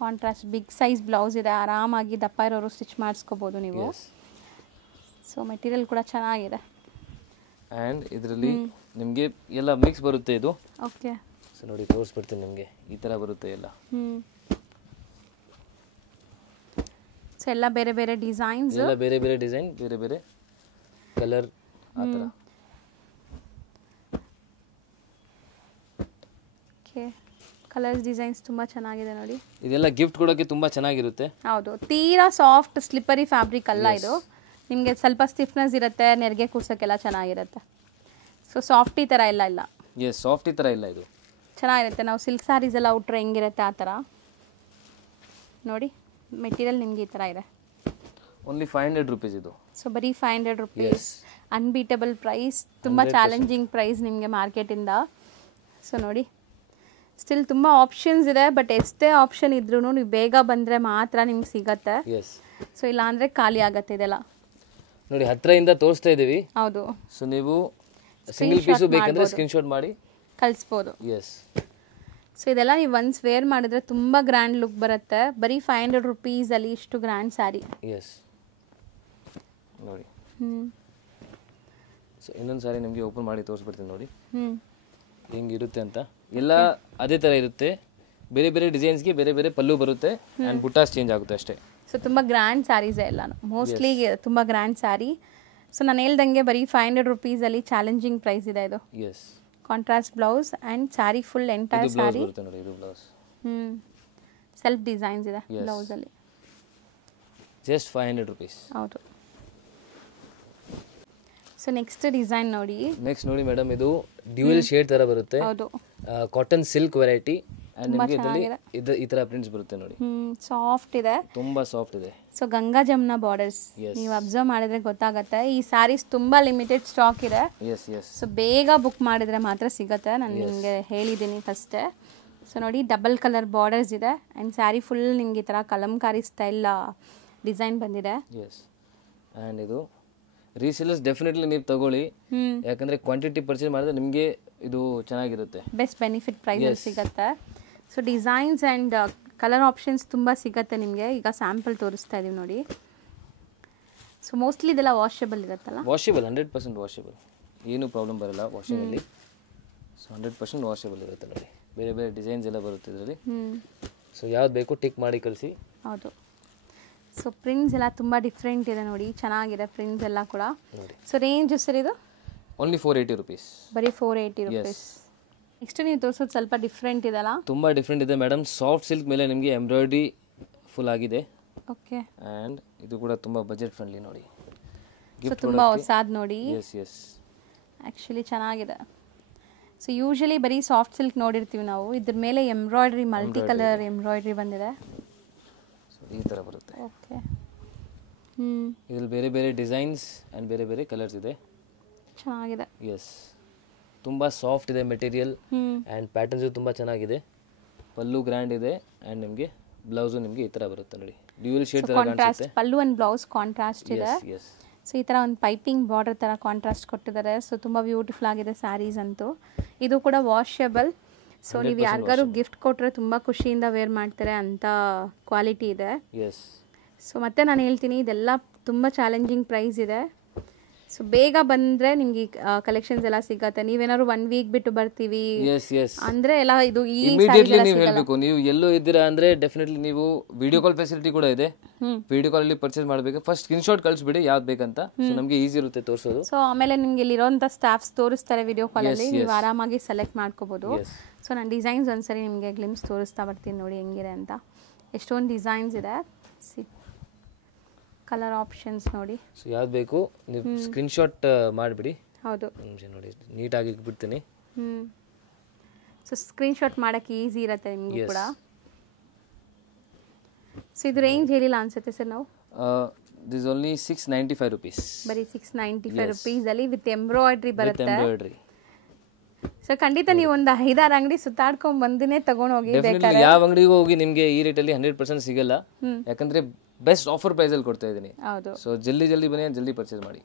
ಕಾಂಟ್ರಾಸ್ಟ್ ಬಿಗ್ ಸೈಜ್ ಬ್ಲೌಸ್ ಇದೆ. ಆರಾಮಾಗಿ ದಪ್ಪ ಇರೋರು ಸ್ಟಿಚ್ ಮಾಡಿಸ್ಕೋಬೋದು ನೀವು. ಸೊ ಮೆಟೀರಿಯಲ್ ಕೂಡ ಚೆನ್ನಾಗಿದೆ. ಆ್ಯಂಡ್ ಇದರಲ್ಲಿ ನಿಮಗೆ ಎಲ್ಲ ಮಿಕ್ಸ್ ಬರುತ್ತೆ ಇದು. ಓಕೆ. ಸೊ ನೋಡಿ ತೋರಿಸ್ಬಿಡ್ತೀನಿ ನಿಮಗೆ. ಈ ಥರ ಬರುತ್ತೆ ಎಲ್ಲ. ಸೊ ಎಲ್ಲ ಬೇರೆ ಬೇರೆ ಡಿಸೈನ್ಸ್, ಎಲ್ಲ ಬೇರೆ ಬೇರೆ ಡಿಸೈನ್, ಬೇರೆ ಬೇರೆ ಕಲರ್ ಆ ಥರ. ಓಕೆ. ಕಲರ್ಸ್ ಡಿಸೈನ್ಸ್ ತುಂಬ ಚೆನ್ನಾಗಿದೆ ನೋಡಿ. ಇದೆಲ್ಲ ಗಿಫ್ಟ್ ಕೊಡೋಕ್ಕೆ ತುಂಬ ಚೆನ್ನಾಗಿರುತ್ತೆ. ಹೌದು. ತೀರಾ ಸಾಫ್ಟ್ ಸ್ಲಿಪ್ಪರಿ ಫ್ಯಾಬ್ರಿಕ್ ಅಲ್ಲ ಇದು. ನಿಮಗೆ ಸ್ವಲ್ಪ ಸ್ಟಿಫ್ನೆಸ್ ಇರುತ್ತೆ. ನೆರಿಗೆ ಕೂರ್ಸೋಕ್ಕೆಲ್ಲ ಚೆನ್ನಾಗಿರುತ್ತೆ. ಸೊ ಸಾಫ್ಟಿ ಥರ ಎಲ್ಲ ಇಲ್ಲ. ಎಸ್, ಸಾಫ್ಟಿ ಥರ ಇಲ್ಲ ಇದು. ಚೆನ್ನಾಗಿರುತ್ತೆ. ನಾವು ಸಿಲ್ಕ್ ಸ್ಯಾರೀಸ್ ಎಲ್ಲ ಉಟ್ರೆ ಹೆಂಗಿರುತ್ತೆ ಆ ಥರ ನೋಡಿ. ಮೆಟೀರಿಯಲ್ ನಿಮಗೆ ಈ ಥರ ಇದೆ. ಓನ್ಲಿ 500 rupees ಇದು. ಸೊ ಬರೀ 500 rupees. Unbeatable price. ತುಂಬ ಚಾಲೆಂಜಿಂಗ್ ಪ್ರೈಸ್ ನಿಮಗೆ ಮಾರ್ಕೆಟಿಂದ. ಸೊ ನೋಡಿ, ಸ್ಟಿಲ್ ತುಂಬ ಆಪ್ಷನ್ಸ್ ಇದೆ. ಬಟ್ ಎಷ್ಟೇ ಆಪ್ಷನ್ ಇದ್ರೂ ನೀವು ಬೇಗ ಬಂದರೆ ಮಾತ್ರ ನಿಮ್ಗೆ ಸಿಗತ್ತೆ. ಸೊ ಇಲ್ಲ ಅಂದರೆ ಖಾಲಿ ಆಗತ್ತೆ ಇದೆಲ್ಲ. ನೋಡಿ ಹತ್ತಿರದಿಂದ ತೋರಿಸ್ತಾ ಇದ್ದೀವಿ. ಹೌದು. ಸೊ ನೀವು ಸಿಂಗಲ್ ಪೀಸು ಬೇಕಂದ್ರೆ ಸ್ಕ್ರೀನ್ಶಾಟ್ ಮಾಡಿ ಕಳಿಸ್ಬೋದು. ಎಸ್. ಸೊ ಇದೆಲ್ಲ ನೀವು ಒನ್ಸ್ ವೇರ್ ಮಾಡಿದ್ರೆ ತುಂಬ ಗ್ರ್ಯಾಂಡ್ ಲುಕ್ ಬರುತ್ತೆ. ಬರೀ 500 rupees ಅಲ್ಲಿ ಇಷ್ಟು ಗ್ರ್ಯಾಂಡ್ ಸ್ಯಾರಿ. ಎಸ್ ನೋಡಿ. ಸೊ ಇನ್ನೊಂದು ಸಾರಿ ನಿಮಗೆ ಓಪನ್ ಮಾಡಿ ತೋರಿಸ್ಬಿಡ್ತೀನಿ ನೋಡಿ ಹೆಂಗಿರುತ್ತೆ ಅಂತ. ಎಲ್ಲ ಅದೇ ಥರ ಇರುತ್ತೆ. ಬೇರೆ ಬೇರೆ ಡಿಸೈನ್ಸ್ಗೆ ಬೇರೆ ಬೇರೆ ಪಲ್ಲು ಬರುತ್ತೆ ಆ್ಯಂಡ್ ಬುಟ್ಟಾಸ್ ಚೇಂಜ್ ಆಗುತ್ತೆ ಅಷ್ಟೇ. ಸೊ ತುಂಬ ಗ್ರ್ಯಾಂಡ್ ಸ್ಯಾರೀಸ್ ಎಲ್ಲಾನು ಮೋಸ್ಟ್ಲಿ ತುಂಬ ಗ್ರ್ಯಾಂಡ್ ಸ್ಯಾರಿ. ಸೊ ನಾನು ಹೇಳ್ದಂಗೆ ಬರೀ 500 rupees ಅಲ್ಲಿ ಚಾಲೆಂಜಿಂಗ್ ಪ್ರೈಸ್ ಇದೆ ಇದು. Yes. Contrast blouse and saree full entire saree. ನೋಡಿ ಇದು ಬ್ಲೌಸ್. ಸೆಲ್ಫ್ ಡಿಸೈನ್ಸ್ ಇದೆ ಬ್ಲೌಸಲ್ಲಿ. Just 500 rupees. ಹೌದು. ಸೊ ನೆಕ್ಸ್ಟ್ ಡಿಸೈನ್ ನೋಡಿ. ನೆಕ್ಸ್ಟ್ ನೋಡಿ ಮೇಡಮ್, ಇದು ಡ್ಯೂಯಲ್ ಶೇಡ್ ತರ ಬರುತ್ತೆ. ಹೌದು. ಕಾಟನ್ ಸಿಲ್ಕ್ ವೆರೈಟಿ ಅಂಡ್ ನಿಮಗೆ ಇದರಲ್ಲಿ ಈ ತರ ಪ್ರಿಂಟ್ಸ್ ಬರುತ್ತೆ ನೋಡಿ. ಸಾಫ್ಟ್ ಇದೆ. ತುಂಬಾ ಸಾಫ್ಟ್ ಇದೆ. ಸೊ ಗಂಗಾ ಜಮುನಾ ಬಾರ್ಡರ್ಸ್ ನೀವು ಅಬ್ಸರ್ವ್ ಮಾಡಿದ್ರೆ ಗೊತ್ತಾಗುತ್ತೆ. ಈ ಸ್ಯಾರೀಸ್ ತುಂಬಾ ಲಿಮಿಟೆಡ್ ಸ್ಟಾಕ್ ಇದೆ. ಸೊ ಬೇಗ ಬುಕ್ ಮಾಡಿದ್ರೆ ಮಾತ್ರ ಸಿಗುತ್ತೆ. ನಾನು ನಿಮಗೆ ಹೇಳಿದ್ದೀನಿ ಫಸ್ಟೇ. ಸೊ ನೋಡಿ ಡಬಲ್ ಕಲರ್ ಬಾರ್ಡರ್ಸ್ ಇದೆ ಆ್ಯಂಡ್ ಸ್ಯಾರಿ ಫುಲ್ ನಿಮ್ಗೆ ಈ ಥರ ಕಲಂಕಾರಿ ಸ್ಟೈಲ್ ಡಿಸೈನ್ ಬಂದಿದೆ. ಎಸ್. ಆ್ಯಂಡ್ ಇದು ರೀಸೇಲರ್ಸ್ ಡೆಫಿನೆಟ್ಲಿ ನೀವು ತಗೊಳ್ಳಿ. ಯಾಕಂದರೆ ಕ್ವಾಂಟಿಟಿ ಪರ್ಚೇಸ್ ಮಾಡಿದ್ರೆ ನಿಮಗೆ ಇದು ಚೆನ್ನಾಗಿರುತ್ತೆ. ಬೆಸ್ಟ್ ಬೆನಿಫಿಟ್ ಪ್ರೈಸಲ್ಲಿ ಸಿಗುತ್ತೆ. So designs and colour options ತುಂಬ ಸಿಗುತ್ತೆ ನಿಮಗೆ. ಈಗ ಸ್ಯಾಂಪಲ್ ತೋರಿಸ್ತಾ ಇದೀವಿ ನೋಡಿ. ಸೊ ಮೋಸ್ಟ್ಲಿ ಇದೆಲ್ಲ ವಾಷಬಲ್ ಇರುತ್ತಲ್ಲ? Washable, 100% washable. ಏನೂ ಪ್ರಾಬ್ಲಮ್ ಬರಲ್ಲ ವಾಷಿಂಗಲ್ಲಿ. ಸೊ 100% ವಾಷಬಲ್ ಇರುತ್ತೆ ನೋಡಿ. ಬೇರೆ ಬೇರೆ ಡಿಸೈನ್ಸ್ ಎಲ್ಲ ಬರುತ್ತೆ ಇದರಲ್ಲಿ. ಸೊ ಯಾವ್ದು ಬೇಕು ಟಿಕ್ ಮಾಡಿ ಕಳಿಸಿ. ಹೌದು. ಸೊ ಪ್ರಿಂಟ್ಸ್ ಎಲ್ಲ ತುಂಬ ಡಿಫ್ರೆಂಟ್ ಇದೆ ನೋಡಿ. ಚೆನ್ನಾಗಿದೆ ಪ್ರಿಂಟ್ಸ್ ಎಲ್ಲ ಕೂಡ. ಸೊ ರೇಂಜ್ ಸರ್ ಇದು ಓನ್ಲಿ 480 rupees. ಬರೀ 480 rupees. ನೆಕ್ಸ್ಟ್ ನೀವು ತೋರಿಸೋದು ಸ್ವಲ್ಪ ಡಿಫ್ರೆಂಟ್ ಇದೆಲ್ಲ? ತುಂಬ ಡಿಫ್ರೆಂಟ್ ಇದೆ ಮೇಡಮ್. ಸಾಫ್ಟ್ ಸಿಲ್ಕ್ ಮೇಲೆ ನಿಮಗೆ ಎಂಬ್ರಾಯ್ಡ್ರಿ ಫುಲ್ ಆಗಿದೆ. ಓಕೆ. ಆ್ಯಂಡ್ ಇದು ಕೂಡ ತುಂಬ ಬಜೆಟ್ ಫ್ರೆಂಡ್ಲಿ ನೋಡಿ. ಸೊ ತುಂಬ ಹೊಸಾದ್ ನೋಡಿ. Yes yes. ಆ್ಯಕ್ಚುಲಿ ಚೆನ್ನಾಗಿದೆ. ಸೊ ಯೂಶಲಿ ಬರೀ ಸಾಫ್ಟ್ ಸಿಲ್ಕ್ ನೋಡಿರ್ತೀವಿ ನಾವು. ಇದ್ರ ಮೇಲೆ ಎಂಬ್ರಾಯ್ಡ್ರಿ, ಮಲ್ಟಿ ಕಲರ್ ಎಂಬ್ರಾಯ್ಡ್ರಿ ಬಂದಿದೆ. ಸೊ ಈ ಥರ ಬರುತ್ತೆ. ಓಕೆ. ಇದ್ರಲ್ಲಿ ಬೇರೆ ಬೇರೆ ಡಿಸೈನ್ಸ್ ಆ್ಯಂಡ್ ಬೇರೆ ಬೇರೆ ಕಲರ್ಸ್ ಇದೆ. ಚೆನ್ನಾಗಿದೆ. ಎಸ್. ತುಂಬ ಸಾಫ್ಟ್ ಇದೆ ಮೆಟೀರಿಯಲ್ ಆ್ಯಂಡ್ ಪ್ಯಾಟರ್ನ್ಸು ತುಂಬ ಚೆನ್ನಾಗಿದೆ. ಪಲ್ಲು ಗ್ರ್ಯಾಂಡ್ ಇದೆ ಆ್ಯಂಡ್ ನಿಮಗೆ ಬ್ಲೌಸು ನಿಮಗೆ ಈ ಥರ ಬರುತ್ತೆ ನೋಡಿ. ಡ್ಯೂಯಲ್ ಶೇಡ್ ಥರ ಕಾಣಿಸುತ್ತೆ. ಪಲ್ಲು ಆ್ಯಂಡ್ ಬ್ಲೌಸ್ ಕಾಂಟ್ರಾಸ್ಟ್ ಇದೆ. ಎಸ್. ಸೊ ಈ ಥರ ಒಂದು ಪೈಪಿಂಗ್ ಬಾರ್ಡರ್ ಥರ ಕಾಂಟ್ರಾಸ್ಟ್ ಕೊಟ್ಟಿದ್ದಾರೆ. ಸೊ ತುಂಬ ಬ್ಯೂಟಿಫುಲ್ ಆಗಿದೆ ಸ್ಯಾರೀಸ್ ಅಂತೂ. ಇದು ಕೂಡ ವಾಷಬಲ್. ಸೊ ನೀವು ಯಾರಿಗಾರು ಗಿಫ್ಟ್ ಕೊಟ್ಟರೆ ತುಂಬ ಖುಷಿಯಿಂದ ವೇರ್ ಮಾಡ್ತಾರೆ ಅಂತ ಕ್ವಾಲಿಟಿ ಇದೆ. ಎಸ್. ಸೊ ಮತ್ತೆ ನಾನು ಹೇಳ್ತೀನಿ ಇದೆಲ್ಲ ತುಂಬ ಚಾಲೆಂಜಿಂಗ್ ಪ್ರೈಸ್ ಇದೆ. ಸೊ ಬೇಗ ಬಂದರೆ ನಿಮ್ಗೆ ಕಲೆಕ್ಷನ್ಸ್ ಎಲ್ಲ ಸಿಗತ್ತೆ. ನೀವೇನಾದ್ರು 1 ವೀಕ್ ಬಿಟ್ಟು ಬರ್ತೀವಿ ಅಂದ್ರೆ ಎಲ್ಲ ಇದು ಇಮಿಡಿಯೇಟ್ಲಿ ನೀವು ಹೇಳಬೇಕು. ನೀವು ಎಲ್ಲೋ ಇದ್ದೀರಾ ಅಂದ್ರೆ ಡೆಫಿನೆಟ್ಲಿ ನೀವು ವಿಡಿಯೋ ಕಾಲ್ ಫೆಸಿಲಿಟಿ ಕೂಡ ಇದೆ. ವಿಡಿಯೋ ಕಾಲ್ ಅಲ್ಲಿ ಪರ್ಚೇಸ್ ಮಾಡಬೇಕು. ಫಸ್ಟ್ ಸ್ಕ್ರೀನ್ಶಾಟ್ ಕಳಿಸ್ಬಿಡಿ ಯಾವ್ದು ಬೇಕಂತ. ಸೊ ನಮಗೆ ಈಸಿ ಇರುತ್ತೆ ತೋರಿಸೋದು. ಸೊ ಆಮೇಲೆ ನಿಮ್ಗೆ ಇಲ್ಲಿರೋಂಥ ಸ್ಟಾಫ್ಸ್ ತೋರಿಸ್ತಾರೆ ವಿಡಿಯೋ ಕಾಲಲ್ಲಿ, ನೀವು ಆರಾಮಾಗಿ ಸೆಲೆಕ್ಟ್ ಮಾಡ್ಕೋಬಹುದು. ಸೊ ನಾನು ಡಿಸೈನ್ಸ್ ಒಂದ್ಸರಿ ನಿಮಗೆ ಗ್ಲಿಮ್ಸ್ ತೋರಿಸ್ತಾ ಬರ್ತೀನಿ ನೋಡಿ ಹೆಂಗಿದೆ ಅಂತ. ಎಷ್ಟೊಂದು ಡಿಸೈನ್ಸ್ ಇದೆ. ಕಲರ್ ಆಪ್ಷನ್ಸ್ ನೋಡಿ. ಸೊ ಯಾವ್ದು ಬೇಕು ನೀವು ಸ್ಕ್ರೀನ್ಶಾಟ್ ಮಾಡಿಬಿಡಿ. ಹೌದು ನೋಡಿ ನೀಟಾಗಿ ಇಟ್ಬಿಡ್ತೀನಿ. ಸೊ ಸ್ಕ್ರೀನ್ಶಾಟ್ ಮಾಡೋಕ್ಕೆ ಈಸಿ ಇರುತ್ತೆ ನಿಮಗೆ ಕೂಡ. ಸೊ ಇದು ರೇಂಜ್ ಹೇಳಿಲ್ಲ ಅನ್ಸುತ್ತೆ ಸರ್ ನಾವು. This only 695 rupees. ಬರೀ 695 rupees ಅಲ್ಲಿ ವಿತ್ ಎಂಬ್ರಾಯ್ಡ್ರಿ ಬರುತ್ತೆ. ಎಂಬ್ರಾಯ್ಡ್ರಿ. ಸೊ ಖಂಡಿತ ನೀವು ಒಂದು 5-6 ಅಂಗಡಿ ಸುತ್ತಾಡ್ಕೊಂಡು ಬಂದಿನೇ ತಗೊಂಡು ಹೋಗಿ. ಡೆಫಿನೆಟ್ಲಿ ಯಾವ ಅಂಗಡಿಗೂ ಹೋಗಿ ನಿಮಗೆ ಈ ರೇಟಲ್ಲಿ 100% ಸಿಗಲ್ಲ. ಯಾಕಂದ್ರೆ ಬೆಸ್ಟ್ ಆಫರ್ ಪ್ರೈಸ್ ಅಲ್ಲಿ ಕೊಡ್ತಾ ಇದ್ದೀನಿ. ಹೌದು. ಸೊ ಜಲ್ದಿ ಬನ್ನಿ, ಜಲ್ದಿ ಪರ್ಚೇಸ್ ಮಾಡಿ.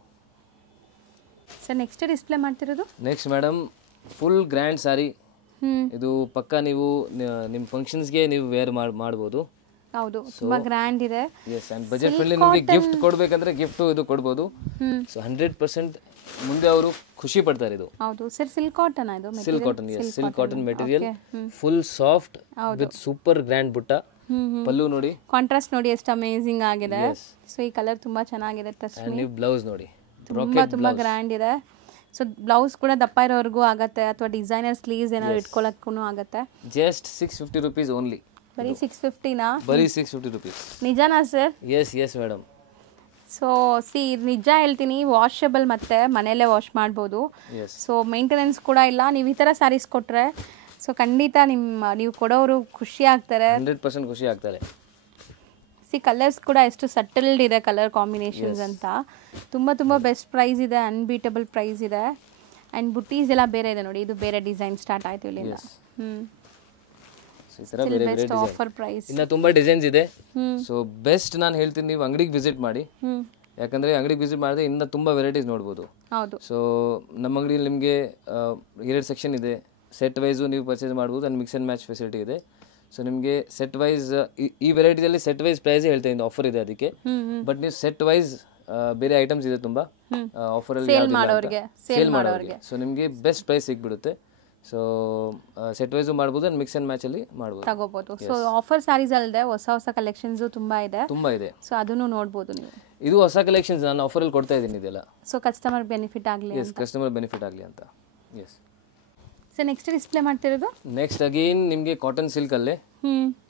ಸರ್ ನೆಕ್ಸ್ಟ್ ಡಿಸ್ಪ್ಲೇ ಮಾಡ್ತಿರೋದು ನೆಕ್ಸ್ಟ್ ಮೇಡಮ್ ಫುಲ್ ಗ್ರ್ಯಾಂಡ್ ಸಾರಿ. ಇದು ಪಕ್ಕ ನೀವು ನಿಮ್ಮ ಫಂಕ್ಷನ್ಸ್ಗೆ ನೀವು ವೇರ್ ಮಾಡ್ಬೋದು. ಹೌದು, ತುಂಬಾ ಗ್ರ್ಯಾಂಡ್ ಇದೆ. Yes, and budget friendly. ನಿಮಗೆ ಗಿಫ್ಟ್ ಕೊಡ್ಬೇಕಂದ್ರೆ ಗಿಫ್ಟ್ ಇದು ಕೊಡ್ಬೋದು. ಸೊ 100% ಮುಂದೆ ಅವರು ಖುಷಿ ಪಡ್ತಾರೆ. ಇದು ಹೌದು ಸರ್, ಸಿಲ್ಕ್ ಕಾಟನ್. ಇದು silk cotton. Yes, silk cotton material, full soft with super grand butta. Pallu ನೋಡಿ, ಕಾಂಟ್ರಾಸ್ಟ್ ನೋಡಿ ಎಷ್ಟು ಅಮೇಜಿಂಗ್ ಆಗಿದೆ. ಸೊ ಈ ಕಲರ್ ತುಂಬಾ ಚೆನ್ನಾಗಿದೆ. ನೀವು ಬ್ಲೌಸ್ ನೋಡಿ, ತುಂಬಾ ಗ್ರ್ಯಾಂಡ್ ಇದೆ. ಸೊ ಬ್ಲೌಸ್ ಕೂಡ ದಪ್ಪ ಇರೋವರೆಗೂ ಆಗತ್ತೆ, ಅಥವಾ ಡಿಸೈನರ್ ಸ್ಲೀವ್ಸ್ ಏನಾದ್ರು ಇಟ್ಕೊಳ್ಳೋಕ್ಕೂ ಆಗತ್ತೆ. Just 650 rupees only. ಬರೀ 650ನಾ? ಬರೀ 650 rupees. ನಿಜನಾ ಸರ್? Yes madam. ಸೊ ನಿಜ ಹೇಳ್ತೀನಿ, ವಾಷಬಲ್ ಮತ್ತೆ ಮನೆಯಲ್ಲೇ ವಾಶ್ ಮಾಡ್ಬೋದು. ಸೊ ಮೇಂಟೆನೆನ್ಸ್ ಕೂಡ ಇಲ್ಲ. ನೀವು ಈ ಥರ ಸ್ಯಾರೀಸ್ ಕೊಟ್ಟರೆ ಸೊ ಖಂಡಿತ ನೀವು ಕೊಡೋರು ಖುಷಿ ಆಗ್ತಾರೆ. 100% ಖುಷಿ ಆಗ್ತಾರೆ. ಕಲರ್ಸ್ ಕೂಡ ಎಷ್ಟು ಸಟಲ್ಡ್ ಇದೆ, ಕಲರ್ ಕಾಂಬಿನೇಷನ್ಸ್ ಅಂತ. ತುಂಬ ಬೆಸ್ಟ್ ಪ್ರೈಸ್ ಇದೆ, ಅನ್ಬೀಟಬಲ್ ಪ್ರೈಸ್ ಇದೆ. ಆ್ಯಂಡ್ ಬುಟ್ಟೀಸ್ ಎಲ್ಲ ಬೇರೆ ಇದೆ ನೋಡಿ. ಇದು ಬೇರೆ ಡಿಸೈನ್ ಸ್ಟಾರ್ಟ್ ಆಯಿತು ಇಲ್ಲಿಂದ. Best offer price. ಇನ್ನು ತುಂಬ ಡಿಸೈನ್ಸ್ ಇದೆ. ಸೊ ಬೆಸ್ಟ್ ನಾನು ಹೇಳ್ತೀನಿ, ನೀವು ಅಂಗಡಿಗೆ ವಿಸಿಟ್ ಮಾಡಿ. ಯಾಕಂದರೆ ಅಂಗಡಿಗೆ ವಿಸಿಟ್ ಮಾಡಿದ್ರೆ ಇನ್ನು ತುಂಬ ವೆರೈಟೀಸ್ ನೋಡ್ಬೋದು. ಹೌದು. ಸೊ ನಮ್ಮ ಅಂಗಡಿಯಲ್ಲಿ ನಿಮಗೆ 2 ಸೆಕ್ಷನ್ ಇದೆ. ಸೆಟ್ ವೈಸು ನೀವು ಪರ್ಚೇಸ್ ಮಾಡ್ಬೋದು, and mix and match facility ಇದೆ. ಸೊ ನಿಮಗೆ ಸೆಟ್ ವೈಸ್ ಈ ವೆರೈಟಿಯಲ್ಲಿ ಸೆಟ್ ವೈಸ್ ಪ್ರೈಸ್ ಹೇಳ್ತಾ ಇದ್ದೀನಿ, ಆಫರ್ ಇದೆ ಅದಕ್ಕೆ. ಬಟ್ ನೀವು ಸೆಟ್ ವೈಸ್ ಬೇರೆ ಐಟಮ್ಸ್ ಇದೆ ತುಂಬ ಆಫರಲ್ಲಿ ಸೇಲ್ ಮಾಡೋರಿಗೆ. ಸೊ ನಿಮಗೆ ಬೆಸ್ಟ್ ಪ್ರೈಸ್ ಸಿಗ್ಬಿಡುತ್ತೆ. ಸೊ ಸೆಟ್ ವೈಸು ಮಾಡ್ಬೋದು, ಆ್ಯಂಡ್ ಮಿಕ್ಸ್ ಆ್ಯಂಡ್ ಮ್ಯಾಚಲ್ಲಿ ಮಾಡ್ಬೋದು, ತಗೋಬೋದು. ಸೊ ಆಫರ್ ಸ್ಯಾರೀಸ್ ಅಲ್ಲದೆ ಹೊಸ ಕಲೆಕ್ಷನ್ಸ್ ತುಂಬ ಇದೆ. ಸೊ ಅದನ್ನು ನೋಡ್ಬೋದು ನೀವು. ಇದು ಹೊಸ ಕಲೆಕ್ಷನ್ಸ್ ನಾನು ಆಫರಲ್ಲಿ ಕೊಡ್ತಾ ಇದ್ದೀನಿ ಇದೆಲ್ಲ. ಸೊ ಕಸ್ಟಮರ್ ಬೆನಿಫಿಟ್ ಆಗಲಿ. ಕಸ್ಟಮರ್ ಬೆನಿಫಿಟ್ ಆಗಲಿ ಅಂತ. ಎಸ್. ಸೊ ನೆಕ್ಸ್ಟ್ ಡಿಸ್ಪ್ಲೇ ಮಾಡ್ತಿರೋದು ನೆಕ್ಸ್ಟ್ ಅಗೇನ್ ನಿಮಗೆ ಕಾಟನ್ ಸಿಲ್ಕ್ ಅಲ್ಲೇ.